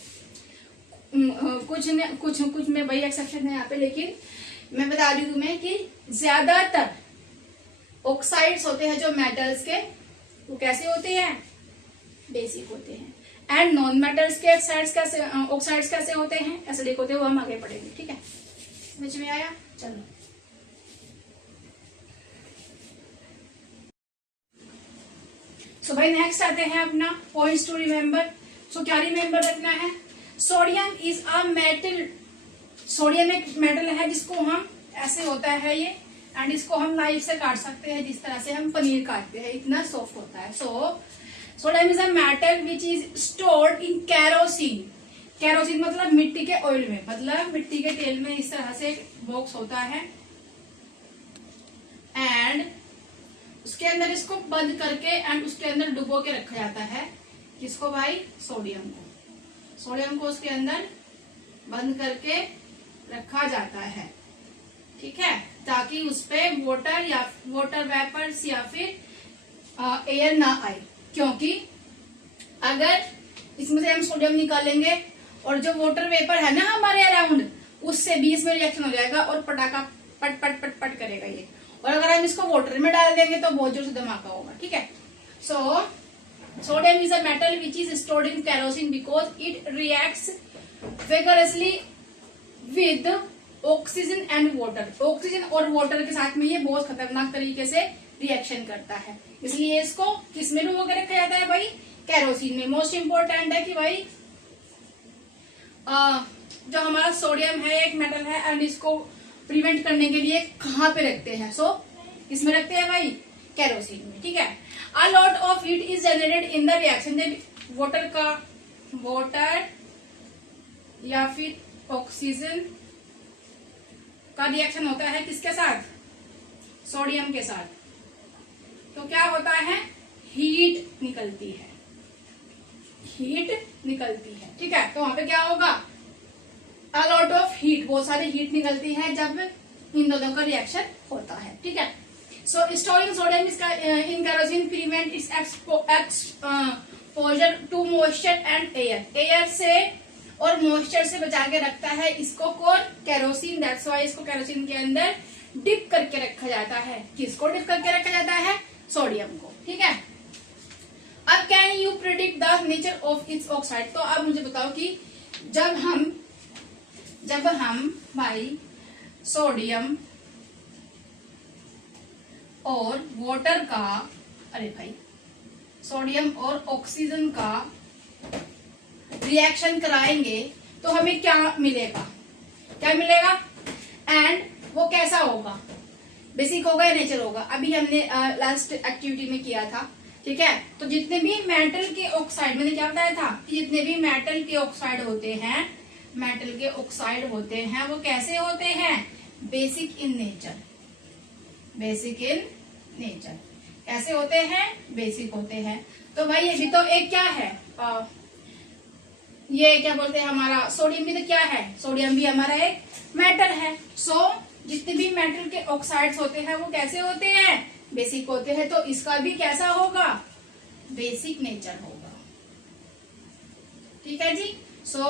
कुछ में भाई एक्सेप्शन है यहाँ पे, लेकिन मैं बता रही हूँ तुम्हें कि ज्यादातर ऑक्साइड्स होते हैं जो मेटल्स के, वो कैसे होते हैं, बेसिक होते हैं। एंड नॉन मेटल्स के ऑक्साइड्स कैसे होते हैं, एसिडिक होते हैं, वो हम आगे पढ़ेंगे, ठीक है, समझ में आया। चलो सो भाई नेक्स्ट आते हैं अपना पॉइंट्स टू रिमेम्बर। सो क्या रिमेम्बर रखना है, sodium is a metal, sodium एक मेटल है जिसको हम, ऐसे होता है ये, एंड इसको हम नाइफ से काट सकते हैं, जिस तरह से हम पनीर काटते हैं, इतना सॉफ्ट होता है। So sodium is a metal which is stored in kerosene. Kerosene मतलब मिट्टी के ऑयल में, मतलब मिट्टी के तेल में इस तरह से बॉक्स होता है, एंड उसके अंदर इसको बंद करके एंड उसके अंदर डुबो के रखा जाता है, किसको भाई, सोडियम को उसके अंदर बंद करके रखा जाता है, ठीक है, ताकि उसपे वाटर वेपर्स या फिर एयर ना आए, क्योंकि अगर इसमें से हम सोडियम निकालेंगे और जो वाटर वेपर है ना हमारे अराउंड, उससे भी इसमें रिएक्शन हो जाएगा और पटाखा पट पट पट पट करेगा ये। और अगर हम इसको वाटर में डाल देंगे तो बहुत जोर से धमाका होगा, ठीक है। So sodium is a metal which is stored in kerosene because it reacts vigorously with oxygen and water. Oxygen और वाटर के साथ में ये बहुत खतरनाक तरीके से रिएक्शन करता है, इसलिए इसको किस में डुबो के रखा जाता है भाई, केरोसिन में। मोस्ट इंपोर्टेंट है कि भाई जो हमारा सोडियम है एक मेटल है एंड इसको प्रिवेंट करने के लिए कहाँ पे रखते हैं, सो इसमें रखते हैं भाई केरोसिन में, ठीक है। A lot of heat is generated in the reaction, जब वाटर या फिर ऑक्सीजन का रिएक्शन होता है किसके साथ, सोडियम के साथ, तो क्या होता है, हीट निकलती है, हीट निकलती है, ठीक है। तो वहां पे क्या होगा, अ लॉट ऑफ हीट, बहुत सारी हीट निकलती है जब इन दोनों का रिएक्शन होता है, ठीक है। So storing sodium in kerosene prevent its exposure to moisture and air, air से और मॉइस्चर से बचा के रखता है इसको कौन, केरोसिन। दैट्स व्हाई इसको केरोसिन के अंदर डिप करके रखा जाता है। किसको डिप करके रखा जाता है, सोडियम को, ठीक है। अब can you predict the nature of its oxide, तो अब मुझे बताओ कि जब हम भाई सोडियम और वाटर का, अरे भाई सोडियम और ऑक्सीजन का रिएक्शन कराएंगे तो हमें क्या मिलेगा, क्या मिलेगा, एंड वो कैसा होगा, बेसिक होगा या नेचर होगा। अभी हमने लास्ट एक्टिविटी में किया था, ठीक है। तो जितने भी मेटल के ऑक्साइड, मैंने क्या बताया था, जितने भी मेटल के ऑक्साइड होते हैं, मेटल के ऑक्साइड होते हैं वो कैसे होते हैं, basic in nature, basic in nature. कैसे होते हैं, बेसिक होते हैं। तो भाई ये भी तो एक क्या है, ये क्या बोलते हैं, हमारा सोडियम भी तो क्या है, सोडियम भी हमारा एक मेटल है। सो जितने भी मेटल के ऑक्साइड्स होते हैं वो कैसे होते हैं, बेसिक होते हैं। तो इसका भी कैसा होगा, बेसिक नेचर होगा, ठीक है जी। So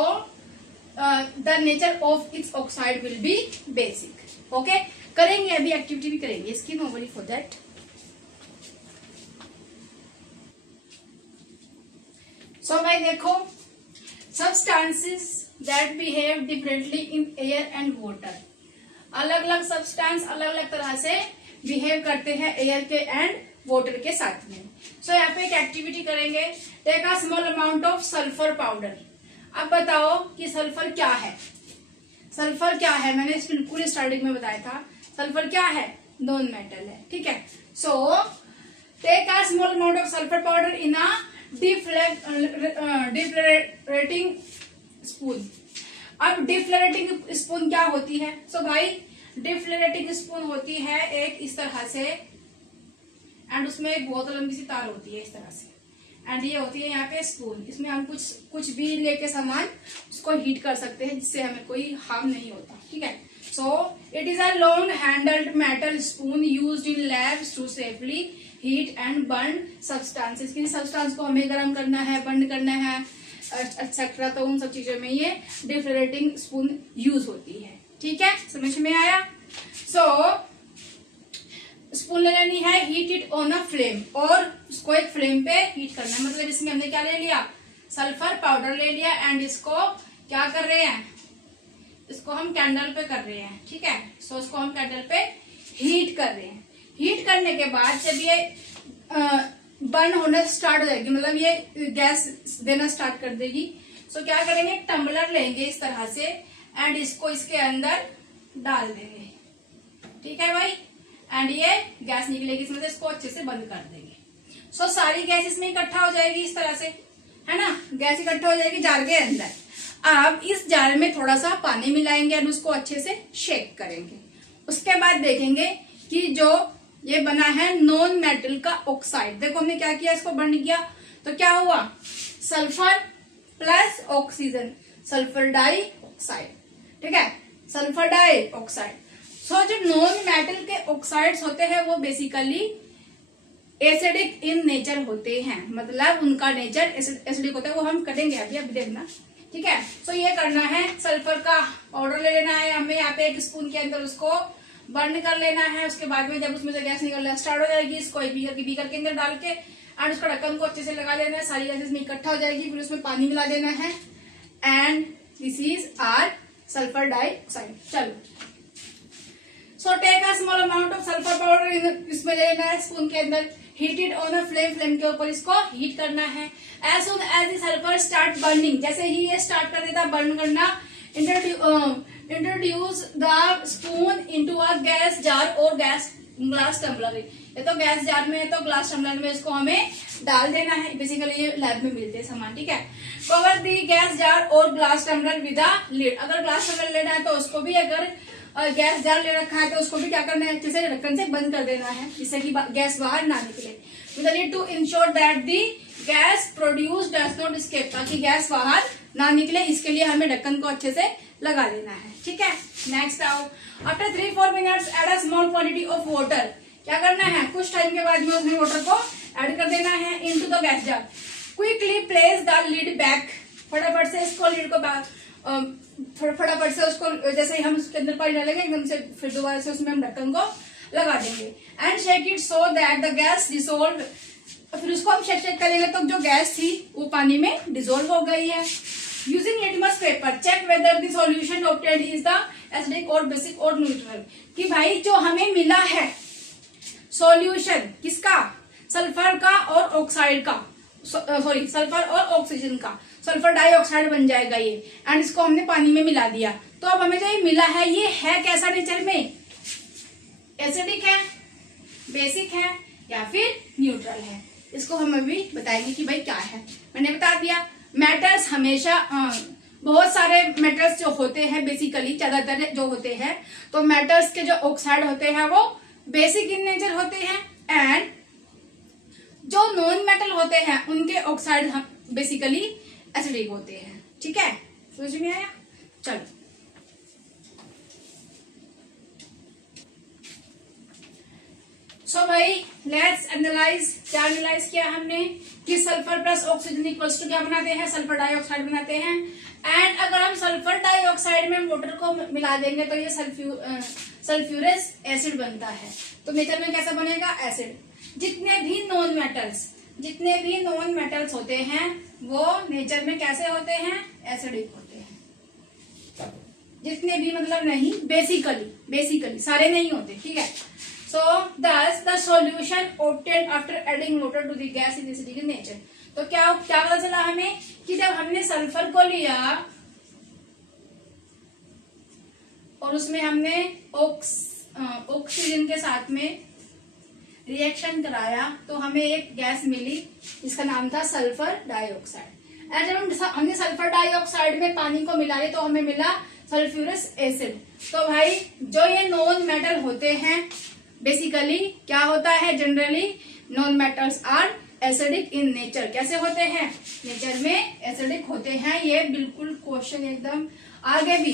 the nature of its oxide will be basic, okay. करेंगे अभी एक्टिविटी भी करेंगे इसकी, no worry for that. So भाई देखो, substances that behave differently in air and water, अलग अलग सब्सटेंस अलग अलग तरह से बिहेव करते हैं एयर के एंड वाटर के साथ में। सो यहाँ पे एक एक्टिविटी करेंगे, take a small amount of sulphur powder. अब बताओ कि सल्फर क्या है, सल्फर क्या है, मैंने बिल्कुल स्टार्टिंग में बताया था, सल्फर क्या है, नॉन मेटल है, ठीक है। So take a small amount of sulphur powder in a deflagrating spoon. अब डिफ्लोरेटिंग स्पून क्या होती है, सो भाई डिफ्लोरेटिंग स्पून होती है एक इस तरह से, एंड उसमें एक बहुत लंबी सी तार होती है इस तरह से, एंड ये होती है यहाँ पे स्पून। इसमें हम कुछ भी लेके सामान उसको हीट कर सकते हैं जिससे हमें कोई हार्म नहीं होता, ठीक है। So it is a long handled metal spoon used in labs to safely heat and burn substances. किसी सब्सटेंस को हमें गर्म करना है, बर्न करना है एक्सेट्रा, तो उन सब चीजों में ये डिफ्लोरेटिंग स्पून यूज होती है, ठीक है, समझ में आया। सो स्पून ले लेनी है, heat it on a flame, और उसको एक फ्लेम पे हीट करना है। मतलब इसमें हमने क्या ले लिया, सल्फर पाउडर ले लिया, एंड इसको क्या कर रहे हैं, इसको हम कैंडल पे कर रहे हैं, ठीक है। सो इसको हम कैंडल पे हीट कर रहे हैं। हीट करने के बाद जब ये बर्न होना स्टार्ट हो जाएगी, मतलब ये गैस देना स्टार्ट कर देगी, सो क्या करेंगे, एक टम्बलर लेंगे इस तरह से, एंड इसको इसके अंदर डाल देंगे, ठीक है भाई, एंड ये गैस निकलेगी इसमें से, इसको अच्छे से बंद कर देंगे। सो सारी गैस इसमें इकट्ठा हो जाएगी इस तरह से, है ना, गैस इकट्ठा हो जाएगी जार के अंदर। अब इस जार में थोड़ा सा पानी मिलाएंगे और उसको अच्छे से शेक करेंगे। उसके बाद देखेंगे कि जो ये बना है नॉन मेटल का ऑक्साइड, देखो हमने क्या किया, इसको बर्न किया तो क्या हुआ, sulphur plus oxygen, sulphur dioxide, ठीक है, सल्फर डाई ऑक्साइड। सो जो नॉन मेटल के ऑक्साइड्स होते हैं वो बेसिकली एसिडिक इन नेचर होते हैं, मतलब उनका नेचर एसिडिक होता है। वो हम करेंगे अभी देखना, ठीक है। सो ये करना है, सल्फर का पाउडर ले लेना है हमें यहाँ पे 1 स्पून के अंदर, उसको बर्न कर लेना है। उसके बाद में जब उसमें से गैस निकलना स्टार्ट हो जाएगी, इसको एक बीकर के अंदर डाल के एंड उसका ढक्कन को अच्छे से लगा लेना है। सारी गैसेस में इकट्ठा हो जाएगी, फिर उसमें पानी मिला देना है and this is our sulphur dioxide. चलो, so take a small amount of sulphur powder, इसमें लेना है स्पून के अंदर, हीटेड ऑन अ फ्लेम के ऊपर इसको हीट करना है। As soon as the sulphur start burning, जैसे ही ये स्टार्ट कर देता बर्न करना, introduce the spoon into a gas jar और ग्लास टम्बलर। ये तो गैस जार में है तो ग्लास टम्बलर में इसको हमें डाल देना है। बेसिकली ये लैब में मिलते हैं सामान, ठीक है। कवर दी गैस जार और glass tumbler with a lid, अगर ग्लास टम्बलर लेना है तो उसको भी, अगर गैस जार ले रखा है तो उसको भी क्या करना है, अच्छे से ढक्कन से बंद कर देना है जिससे कि गैस बाहर ना निकले। With lid to ensure that the gas produce does not escape, ताकि गैस बाहर ना निकले, इसके लिए हमें ढक्कन को अच्छे से लगा देना है, ठीक है। नेक्स्ट आओ, after 3-4 minutes add a small quantity of water, क्या करना है, कुछ टाइम के बाद में उसमें वाटर को ऐड कर देना है into the gas jar. Quickly place the lid back, फटाफट से इसको लिड को फटाफट से उसको, जैसे ही हम उसके अंदर पानी डालेंगे एकदम से फिर दोबारा से उसमें हम ढक्कन को लगा देंगे and shake it so that the gas dissolve. फिर उसको हम शेक करेंगे तो जो गैस थी वो पानी में डिसोल्व हो गई है। Using litmus paper check whether the solution obtained is the acidic और बेसिक और न्यूट्रल, कि भाई जो हमें मिला है सॉल्यूशन किसका, सल्फर का और ऑक्साइड का, सॉरी सल्फर और ऑक्सीजन का, सल्फर डाइऑक्साइड बन जाएगा ये, एंड इसको हमने पानी में मिला दिया। तो अब हमें जो ये मिला है ये है कैसा नेचर में, एसिडिक है, बेसिक है या फिर न्यूट्रल है, इसको हम अभी बताएंगे कि भाई क्या है। मैंने बता दिया मेटल्स हमेशा बहुत सारे मेटल्स जो होते हैं बेसिकली ज्यादातर जो होते हैं, तो मेटल्स के जो ऑक्साइड होते हैं वो बेसिक इन नेचर होते हैं एंड जो नॉन मेटल होते हैं उनके ऑक्साइड बेसिकली एसिडिक होते हैं, ठीक है। समझ में आया? चलो, सो भाई लेट्स एनालाइज, क्या एनालाइज किया हमने कि sulphur plus oxygen equals to क्या बनाते हैं, सल्फर डाइऑक्साइड बनाते हैं। एंड अगर हम सल्फर डाइऑक्साइड में वाटर को मिला देंगे तो ये सल्फ्यूरस एसिड बनता है। तो नेचर में कैसा बनेगा, एसिड। जितने भी नॉन मेटल्स होते हैं वो नेचर में कैसे होते हैं, एसिडिक होते हैं। जितने भी मतलब नहीं, बेसिकली सारे नहीं होते, ठीक है। सो thus the solution obtained after adding water to the gas is acidic in nature। तो क्या पता चला हमें कि जब हमने सल्फर को लिया और उसमें हमने ऑक्सीजन के साथ में रिएक्शन कराया तो हमें एक गैस मिली जिसका नाम था सल्फर डाइऑक्साइड। और जब हमने सल्फर डाइऑक्साइड में पानी को मिलाया तो हमें मिला सल्फ्यूरस एसिड। तो भाई जो ये नॉन मेटल होते हैं बेसिकली क्या होता है, generally non metals are acidic in nature. कैसे होते हैं, नेचर में एसिडिक होते हैं। ये बिल्कुल क्वेश्चन एकदम आगे भी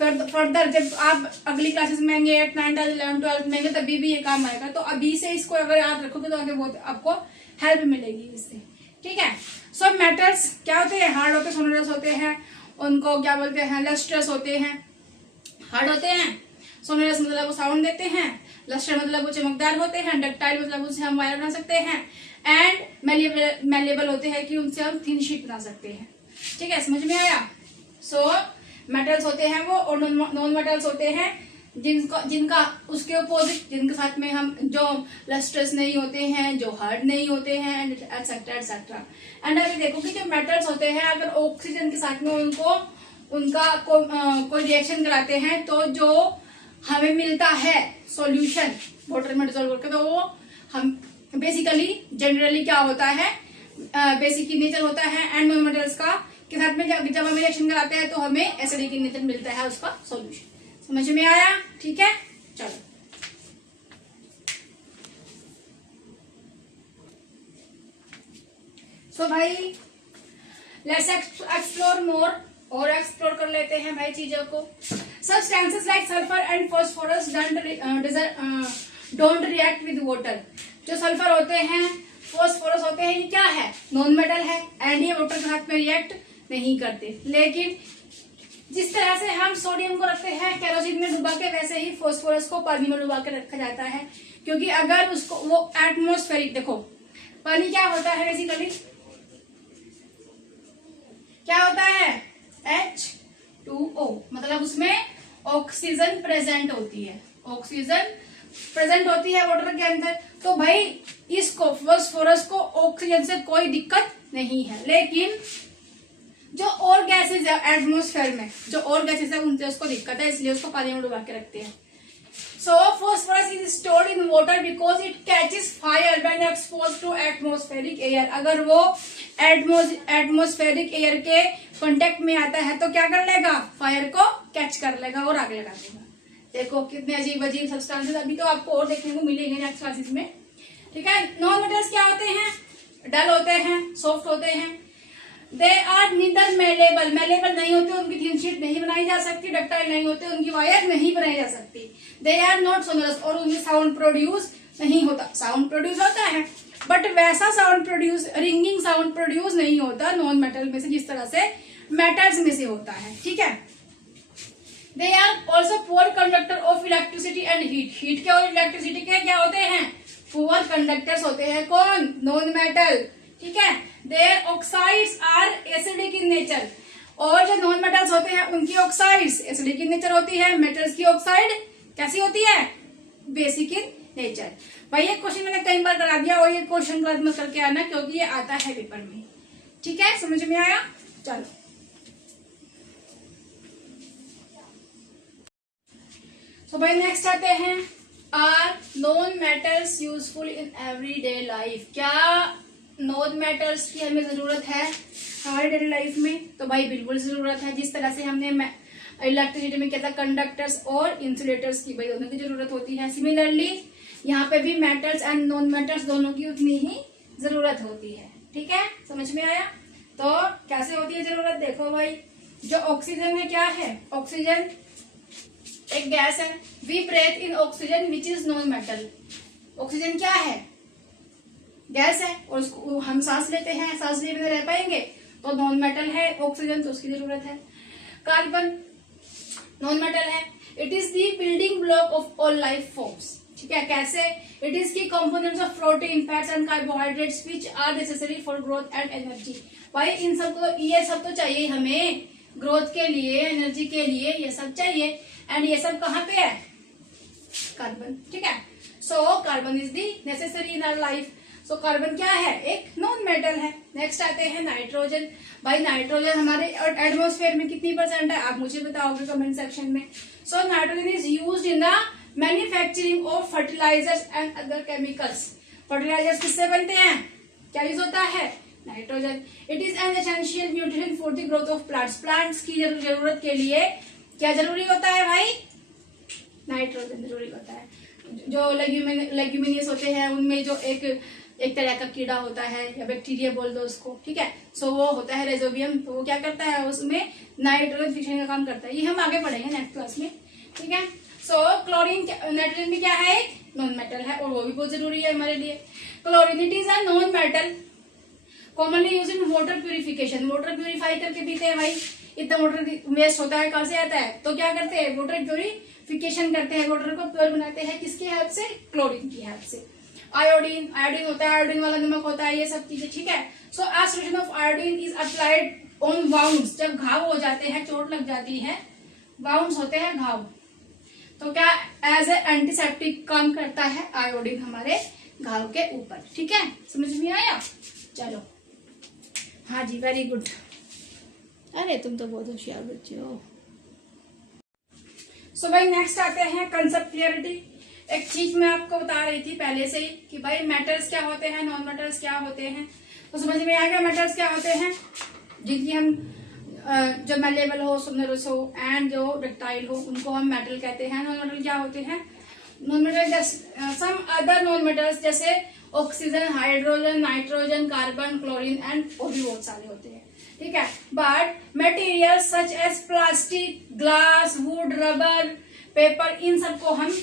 फर्दर जब आप अगली क्लासेस में आएंगे 8, 9, 10, 11, 12 में आएंगे तभी भी ये काम आएगा। तो अभी से इसको अगर याद रखोगे तो आगे बहुत आपको हेल्प मिलेगी इससे, ठीक है। सो मेटल्स क्या होते हैं, हार्ड होते हैं, सोनरस होते हैं, उनको क्या बोलते हैं, लस्ट्रस होते हैं। हार्ड होते हैं, सोनरस मतलब वो साउंड देते हैं, लस्टर मतलब वो चमकदार होते हैं, डक्टाइल मतलब उनसे हम वायर बना सकते हैं, एंड मेलेबल होते हैं कि उनसे हम थिन शीट बना सकते हैं, ठीक है। समझ में आया? सो मेटल्स होते हैं वो, और नॉन मेटल्स होते हैं जिनका उसके अपोजिट, जिनके साथ में हम जो लस्टर्स नहीं होते हैं, जो हार्ड नहीं होते हैं, एटसेट्रा एटसेट्रा। एंड अगर देखो कि जो मेटल्स होते हैं अगर ऑक्सीजन के साथ में उनका कोई रिएक्शन कराते हैं तो जो हमें मिलता है सॉल्यूशन वाटर में डिसॉल्व करके, तो वो हम बेसिकली जनरली क्या होता है, बेसिक इन नेचर होता है। एंड नॉन मेटल्स का के साथ में जब हम रिएक्शन कराते हैं तो हमें एसिडिक इन नेचर मिलता है उसका सॉल्यूशन। समझ में आया? ठीक है, चलो। सो भाई लेट्स एक्सप्लोर मोर, और एक्सप्लोर कर लेते हैं भाई चीजों को। Substances like sulphur and phosphorus don't react with water. जो सल्फर होते हैं, फॉस्फोरस होते हैं, ये क्या है? नॉन मेटल है एंड ये वाटर के साथ में रिएक्ट नहीं करते। लेकिन जिस तरह से हम सोडियम को रखते हैं केरोसिन में डुबा के, वैसे ही फॉस्फोरस को पानी में डुबा के रखा जाता है, क्योंकि अगर उसको वो एटमॉस्फेरिक, देखो पानी क्या होता है बेसिकली, क्या होता है? H2O, मतलब उसमें ऑक्सीजन प्रेजेंट होती है, ऑक्सीजन प्रेजेंट होती है वाटर के अंदर। तो भाई इसको फॉस्फोरस को ऑक्सीजन से कोई दिक्कत नहीं है। लेकिन जो और गैसेज है एटमॉस्फेयर में, जो और गैसेज है उनसे उसको दिक्कत है, इसलिए उसको पानी में डुबा के रखते हैं। So phosphorus is stored in water because it catches fire when exposed to atmospheric air। अगर वो एटमॉस्फेरिक एयर के कांटेक्ट में आता है तो क्या कर लेगा? फायर को कैच कर लेगा और आग लगा देगा। देखो कितने अजीब अजीब सब्सटेंसेस, अभी तो आपको और देखने को मिलेंगे नेक्स्ट क्लासेस में, ठीक है। नॉन मेटल्स क्या होते हैं? डल होते हैं, सॉफ्ट होते हैं। They are neither malleable, malleable नहीं होते, उनकी थिन शीट नहीं बनाई जा सकती, डक्टाइल नहीं होते, उनकी वायर नहीं बनाई जा सकती। दे आर नॉट सोनरस, और उनमें साउंड प्रोड्यूस नहीं होता। साउंड प्रोड्यूस होता है बट वैसा sound produce, ringing sound produce नहीं होता नॉन मेटल में से, जिस तरह से मेटल्स में से होता है, ठीक है। They are also poor conductor of electricity and heat, heat के और इलेक्ट्रिसिटी के क्या होते हैं? पुअर कंडक्टर्स होते हैं। कौन? नॉन मेटल, ठीक है। Their oxides are acidic in nature, और जो नॉन मेटल्स होते हैं उनकी ऑक्साइड्स एसिडिक इन नेचर होती है। मेटल्स की ऑक्साइड कैसी होती है? Basic in nature. भाई ये क्वेश्चन मैंने कई बार करा दिया, और ये क्वेश्चन गलत मत करके आना, क्योंकि ये आता है पेपर में, ठीक है। समझ में आया? चलो तो भाई नेक्स्ट आते हैं, are non metals useful in everyday life. क्या नॉन मेटल्स की हमें जरूरत है हमारे डेली लाइफ में? तो भाई बिल्कुल जरूरत है। जिस तरह से हमने इलेक्ट्रिसिटी में क्या था, कंडक्टर्स और इंसुलेटर्स की, भाई दोनों की जरूरत होती है। सिमिलरली यहाँ पे भी मेटल्स एंड नॉन मेटल्स दोनों की उतनी ही जरूरत होती है, ठीक है। समझ में आया? तो कैसे होती है जरूरत? देखो भाई, जो ऑक्सीजन है क्या है? ऑक्सीजन एक गैस है। We breathe in oxygen which is non metal. Oxygen क्या है? गैस है, और उसको हम सांस लेते हैं, सांस लिए बिना रह पाएंगे, तो नॉन मेटल है ऑक्सीजन, तो उसकी जरूरत है। कार्बन नॉन मेटल है। It is the building block of all life forms, ठीक है। कैसे? It is key components of protein, fats and carbohydrates which are necessary for growth and energy. भाई इन सब को, ये सब तो चाहिए हमें ग्रोथ के लिए, एनर्जी के लिए, ये सब चाहिए। एंड ये सब कहाँ पे है? कार्बन, ठीक है। So carbon is the necessary in our life. So carbon क्या है? एक नॉन मेटल है। नेक्स्ट आते हैं नाइट्रोजन। भाई नाइट्रोजन हमारे एटमॉस्फेयर में कितनी परसेंट है? आप मुझे बताओगे कमेंट सेक्शन में। So nitrogen is used in the manufacturing of fertilisers and other chemicals. Fertilisers किससे बनते हैं? क्या यूज होता है? Nitrogen. It is an essential nutrient for the growth of plants. Plants की जरूरत के लिए क्या जरूरी होता है भाई? नाइट्रोजन जरूरी होता है। जो लेग्यूमिनियस होते हैं उनमें जो एक तरह का कीड़ा होता है, या बैक्टीरिया बोल दो उसको, ठीक है। सो वो होता है रेजोबियम, तो वो क्या करता है? उसमें नाइट्रोजन फिक्सेशन का काम करता है। ये हम आगे पढ़ेंगे नेक्स्ट क्लास में, ठीक है। सो क्लोरीन, नाइट्रोजन भी क्या है? एक नॉन मेटल है, और वो भी बहुत जरूरी है हमारे लिए। Chlorine it is a non metal commonly use in water purification. Water purify करके पीते हैं भाई, इतना वाटर वेस्ट होता है, कहाँ से आता है? तो क्या करते हैं? वाटर प्यूरिफिकेशन करते हैं, वाटर को प्योर बनाते हैं। किसकी हेल्प से? क्लोरीन की हेल्प से। आयोडीन, आयोडीन होता है, आयोडीन वाला नमक होता है, ये सब चीजें, ठीक है। So a solution of iodine is applied on wounds. जब घाव हो जाते हैं, चोट लग जाती है, वाउंड्स होते हैं घाव, तो क्या एज ए एंटीसेप्टिक काम करता है आयोडीन हमारे घाव के ऊपर, ठीक है। समझ में आया? चलो, हाँ जी, वेरी गुड। अरे तुम तो बहुत होशियार बच्चे हो। सो भाई नेक्स्ट आते हैं कंसेप्ट क्लियरिटी। एक चीज मैं आपको बता रही थी पहले से ही कि भाई मेटल्स क्या होते हैं, नॉन मेटल्स क्या होते हैं, तो समझ में आ गया मेटल्स क्या होते हैं, जिनकी हम जो मेलेबल हो, सोनरस हो एंड जो डक्टाइल हो, उनको हम मेटल कहते हैं। नॉन मेटल क्या होते हैं? Non metal some other non metals जैसे oxygen, hydrogen, nitrogen, carbon, chlorine and और भी बहुत सारे होते हैं, ठीक है। But material such as plastic, glass, wood, rubber, paper, इन सबको हम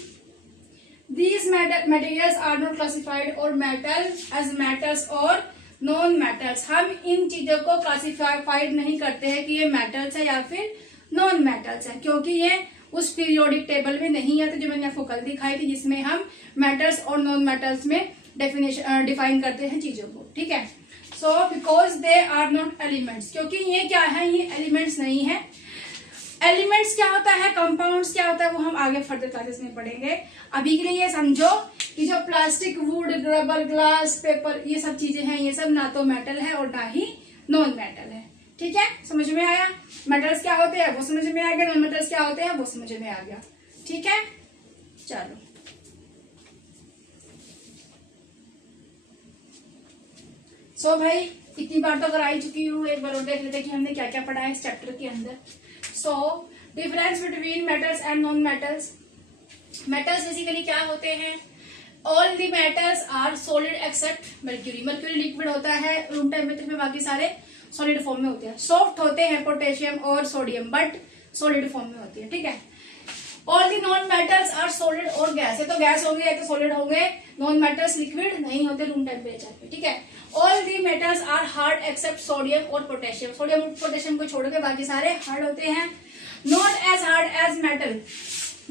These materials are not classified or metal as metals और नॉन मेटल्स। हम इन चीजों को क्लासिफाइड नहीं करते हैं कि ये मेटल्स है या फिर नॉन मेटल्स है, क्योंकि ये उस पीरियोडिक टेबल में नहीं आते जो मैंने आपको कल दिखाई थी, जिसमें हम मेटल्स और नॉन मेटल्स में डिफाइन करते हैं चीजों को। ठीक है, so because they are not elements, क्योंकि ये क्या है, ये एलिमेंट्स नहीं है। एलिमेंट्स क्या होता है, कंपाउंड्स क्या होता है, वो हम आगे फर्दर क्लासेस में पढ़ेंगे। अभी के लिए ये समझो कि जो plastic, would, rubber, glass, paper, ये सब चीजें हैं, ये सब ना तो मेटल है और ना ही नॉन मेटल है। ठीक है, समझ में आया? मेटल्स क्या होते हैं वो समझ में आ गया, नॉन मेटल्स क्या होते हैं वो समझ में आ गया। ठीक है, चलो सो भाई इतनी बार तो अगर आई चुकी हूँ, एक बार और देख लेते कि हमने क्या क्या पढ़ा है इस चैप्टर के अंदर। So difference between metals and non metals. Metals basically क्या होते हैं, all the metals are solid except mercury. Mercury liquid होता है रूम टेम्परेचर में, बाकी सारे सॉलिड फॉर्म में होते हैं। सॉफ्ट होते हैं पोटेशियम और सोडियम, बट सॉलिड फॉर्म में होती है। ठीक है, all the non metals are solid और गैस है, तो गैस होंगे या तो सॉलिड होंगे। नॉन मेटल्स लिक्विड नहीं होते रूम टेम्परेचर पे। ठीक है, all the metals are hard except sodium और पोटेशियम। सोडियम और पोटेशियम को छोड़ के बाकी सारे हार्ड होते हैं। Not as hard as metal.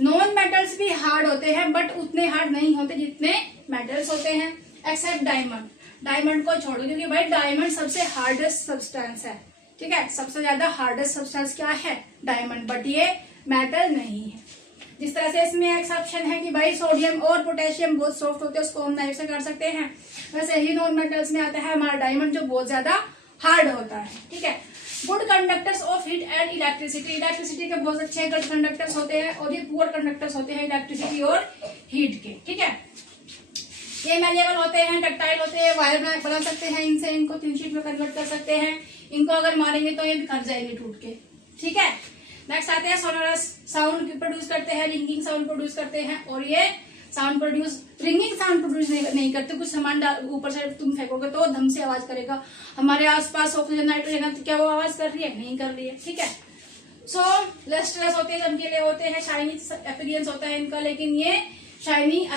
Non metals भी हार्ड होते हैं बट उतने हार्ड नहीं होते जितने मेटल्स होते हैं, एक्सेप्ट डायमंड। डायमंड को छोड़ो, क्योंकि भाई डायमंड सबसे हार्डेस्ट सब्सटेंस है। ठीक है, सबसे ज्यादा हार्डेस्ट सब्सटेंस क्या है, डायमंड, बट ये मेटल नहीं है। जिस तरह से इसमें एक्सेप्शन है कि भाई सोडियम और पोटेशियम बहुत सॉफ्ट होते हैं, उसको हम नाइफ से कर सकते हैं, वैसे ही नॉन मेटल्स में आता है हमारा डायमंड जो बहुत ज्यादा हार्ड होता है। ठीक है, good conductors of heat and electricity. Electricity के बहुत अच्छे गुड कंडक्टर्स होते हैं और ये पुअर कंडक्टर्स होते हैं इलेक्ट्रिसिटी और हीट के। ठीक है, ये मैलेबल होते हैं, डक्टाइल होते हैं, वायर बना सकते हैं इनसे, इनको थिन शीट में कन्वर्ट कर सकते हैं। इनको अगर मारेंगे तो ये बिखर जाएंगे टूट के। ठीक है, नेक्स्ट आते हैं सोनोरस। साउंड प्रोड्यूस करते हैं, रिंगिंग साउंड प्रोड्यूस करते हैं, और ये sound produce, ringing sound produce नहीं करते। कुछ सामान ऊपर से तुम फेंकोगे तो धम से आवाज करेगा। हमारे आसपास ऑक्सीजन नाइट्रोजन, तो क्या वो आवाज कर रही है, नहीं कर रही है। ठीक है, सो लस्ट्रस होते हैं, चमकीले होते हैं, शाइनी अपीयरेंस होता है इनका, लेकिन ये शाइनी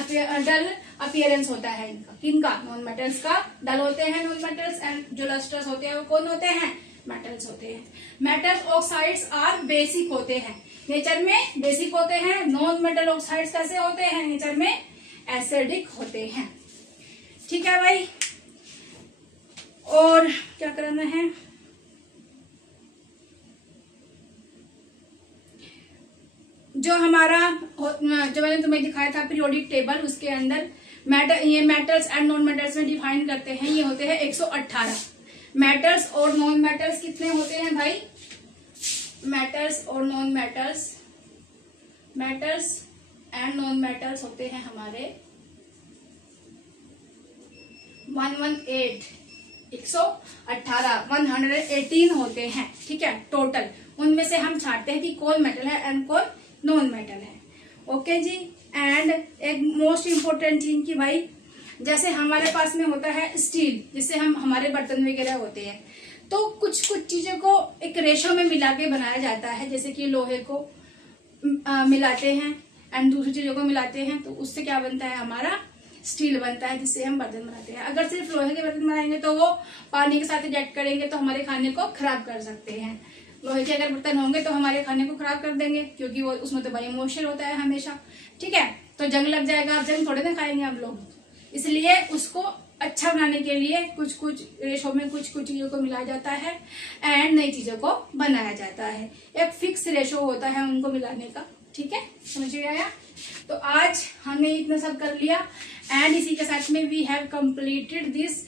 डल अपीयरेंस होता है इनका। किनका, नॉन मेटल्स का डल होते हैं नॉन मेटल्स, एंड जो लस्ट्रस होते हैं वो कौन होते हैं, मेटल्स होते हैं। मेटल ऑक्साइड्स आर बेसिक होते हैं, नेचर में बेसिक होते हैं। नॉन मेटल ऑक्साइड्स कैसे होते हैं, नेचर में एसिडिक होते हैं। ठीक है भाई, और क्या करना है, जो हमारा जो मैंने तुम्हें दिखाया था पीरियोडिक टेबल, उसके अंदर ये मेटल्स एंड नॉन मेटल्स में डिफाइन करते हैं, ये होते हैं 118। मेटल्स और नॉन मेटल्स कितने होते हैं भाई, मेटल्स और non metals, metals and non metals होते हैं हमारे 118 होते हैं। ठीक है, टोटल उनमें से हम छांटते हैं कि कौन मेटल है एंड कौन नॉन मेटल है। ओके जी, एंड एक मोस्ट इम्पोर्टेंट चीज की भाई, जैसे हमारे पास में होता है स्टील, जिससे हम हमारे बर्तन वगैरह होते हैं, तो कुछ चीजों को एक रेशो में मिला के बनाया जाता है। जैसे कि लोहे को मिलाते हैं एंड दूसरी चीजों को मिलाते हैं, तो उससे क्या बनता है, हमारा स्टील बनता है, जिससे हम बर्तन बनाते हैं। अगर सिर्फ लोहे के बर्तन बनाएंगे तो वो पानी के साथ रिएक्ट करेंगे तो हमारे खाने को खराब कर सकते हैं। लोहे के अगर बर्तन होंगे तो हमारे खाने को खराब कर देंगे, क्योंकि वो उसमें तो भाई मॉइस्चर होता है हमेशा। ठीक है, तो जंग लग जाएगा, जंग थोड़े ना खाएंगे हम लोग। इसलिए उसको अच्छा बनाने के लिए कुछ रेशो में कुछ चीजों को मिलाया जाता है एंड नई चीजों को बनाया जाता है। एक फिक्स रेशो होता है उनको मिलाने का। ठीक है, समझ में आया? तो आज हमने इतना सब कर लिया एंड इसी के साथ में we have completed this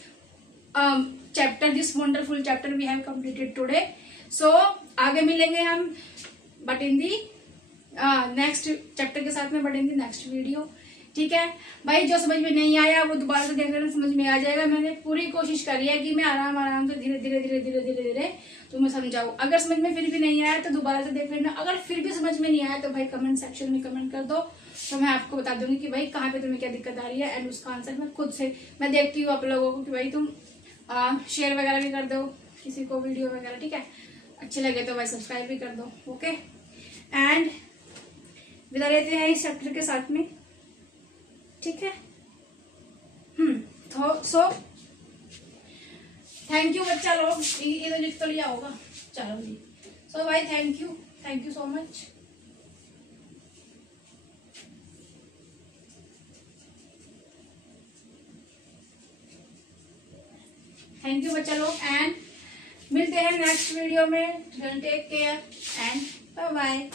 chapter, this wonderful chapter we have completed today. So आगे मिलेंगे हम but in the next chapter के साथ में, but in the next video. ठीक है भाई, जो समझ में नहीं आया वो दोबारा से देख लेना, समझ में आ जाएगा। मैंने पूरी कोशिश करी है कि मैं आराम से धीरे धीरे तुम्हें समझाऊं। अगर समझ में फिर भी नहीं आया तो दोबारा से देख लेना। अगर फिर भी समझ में नहीं आया तो भाई कमेंट सेक्शन में कमेंट कर दो, तो मैं आपको बता दूंगी कि भाई कहाँ पे तुम्हें क्या दिक्कत आ रही है, एंड उसका आंसर मैं खुद से मैं देखती हूँ आप लोगों को कि भाई तुम शेयर वगैरह भी कर दो किसी को वीडियो वगैरह। ठीक है, अच्छे लगे तो भाई सब्सक्राइब भी कर दो। ओके, एंड विदा लेते हैं इस चैप्टर के साथ में। ठीक है। तो सो थैंक यू बच्चा लोग, ये तो लिख तो लिया होगा, चलो जी। सो भाई thank you so much. Thank you बच्चा लोग, एंड मिलते हैं नेक्स्ट वीडियो में। Take care and bye bye.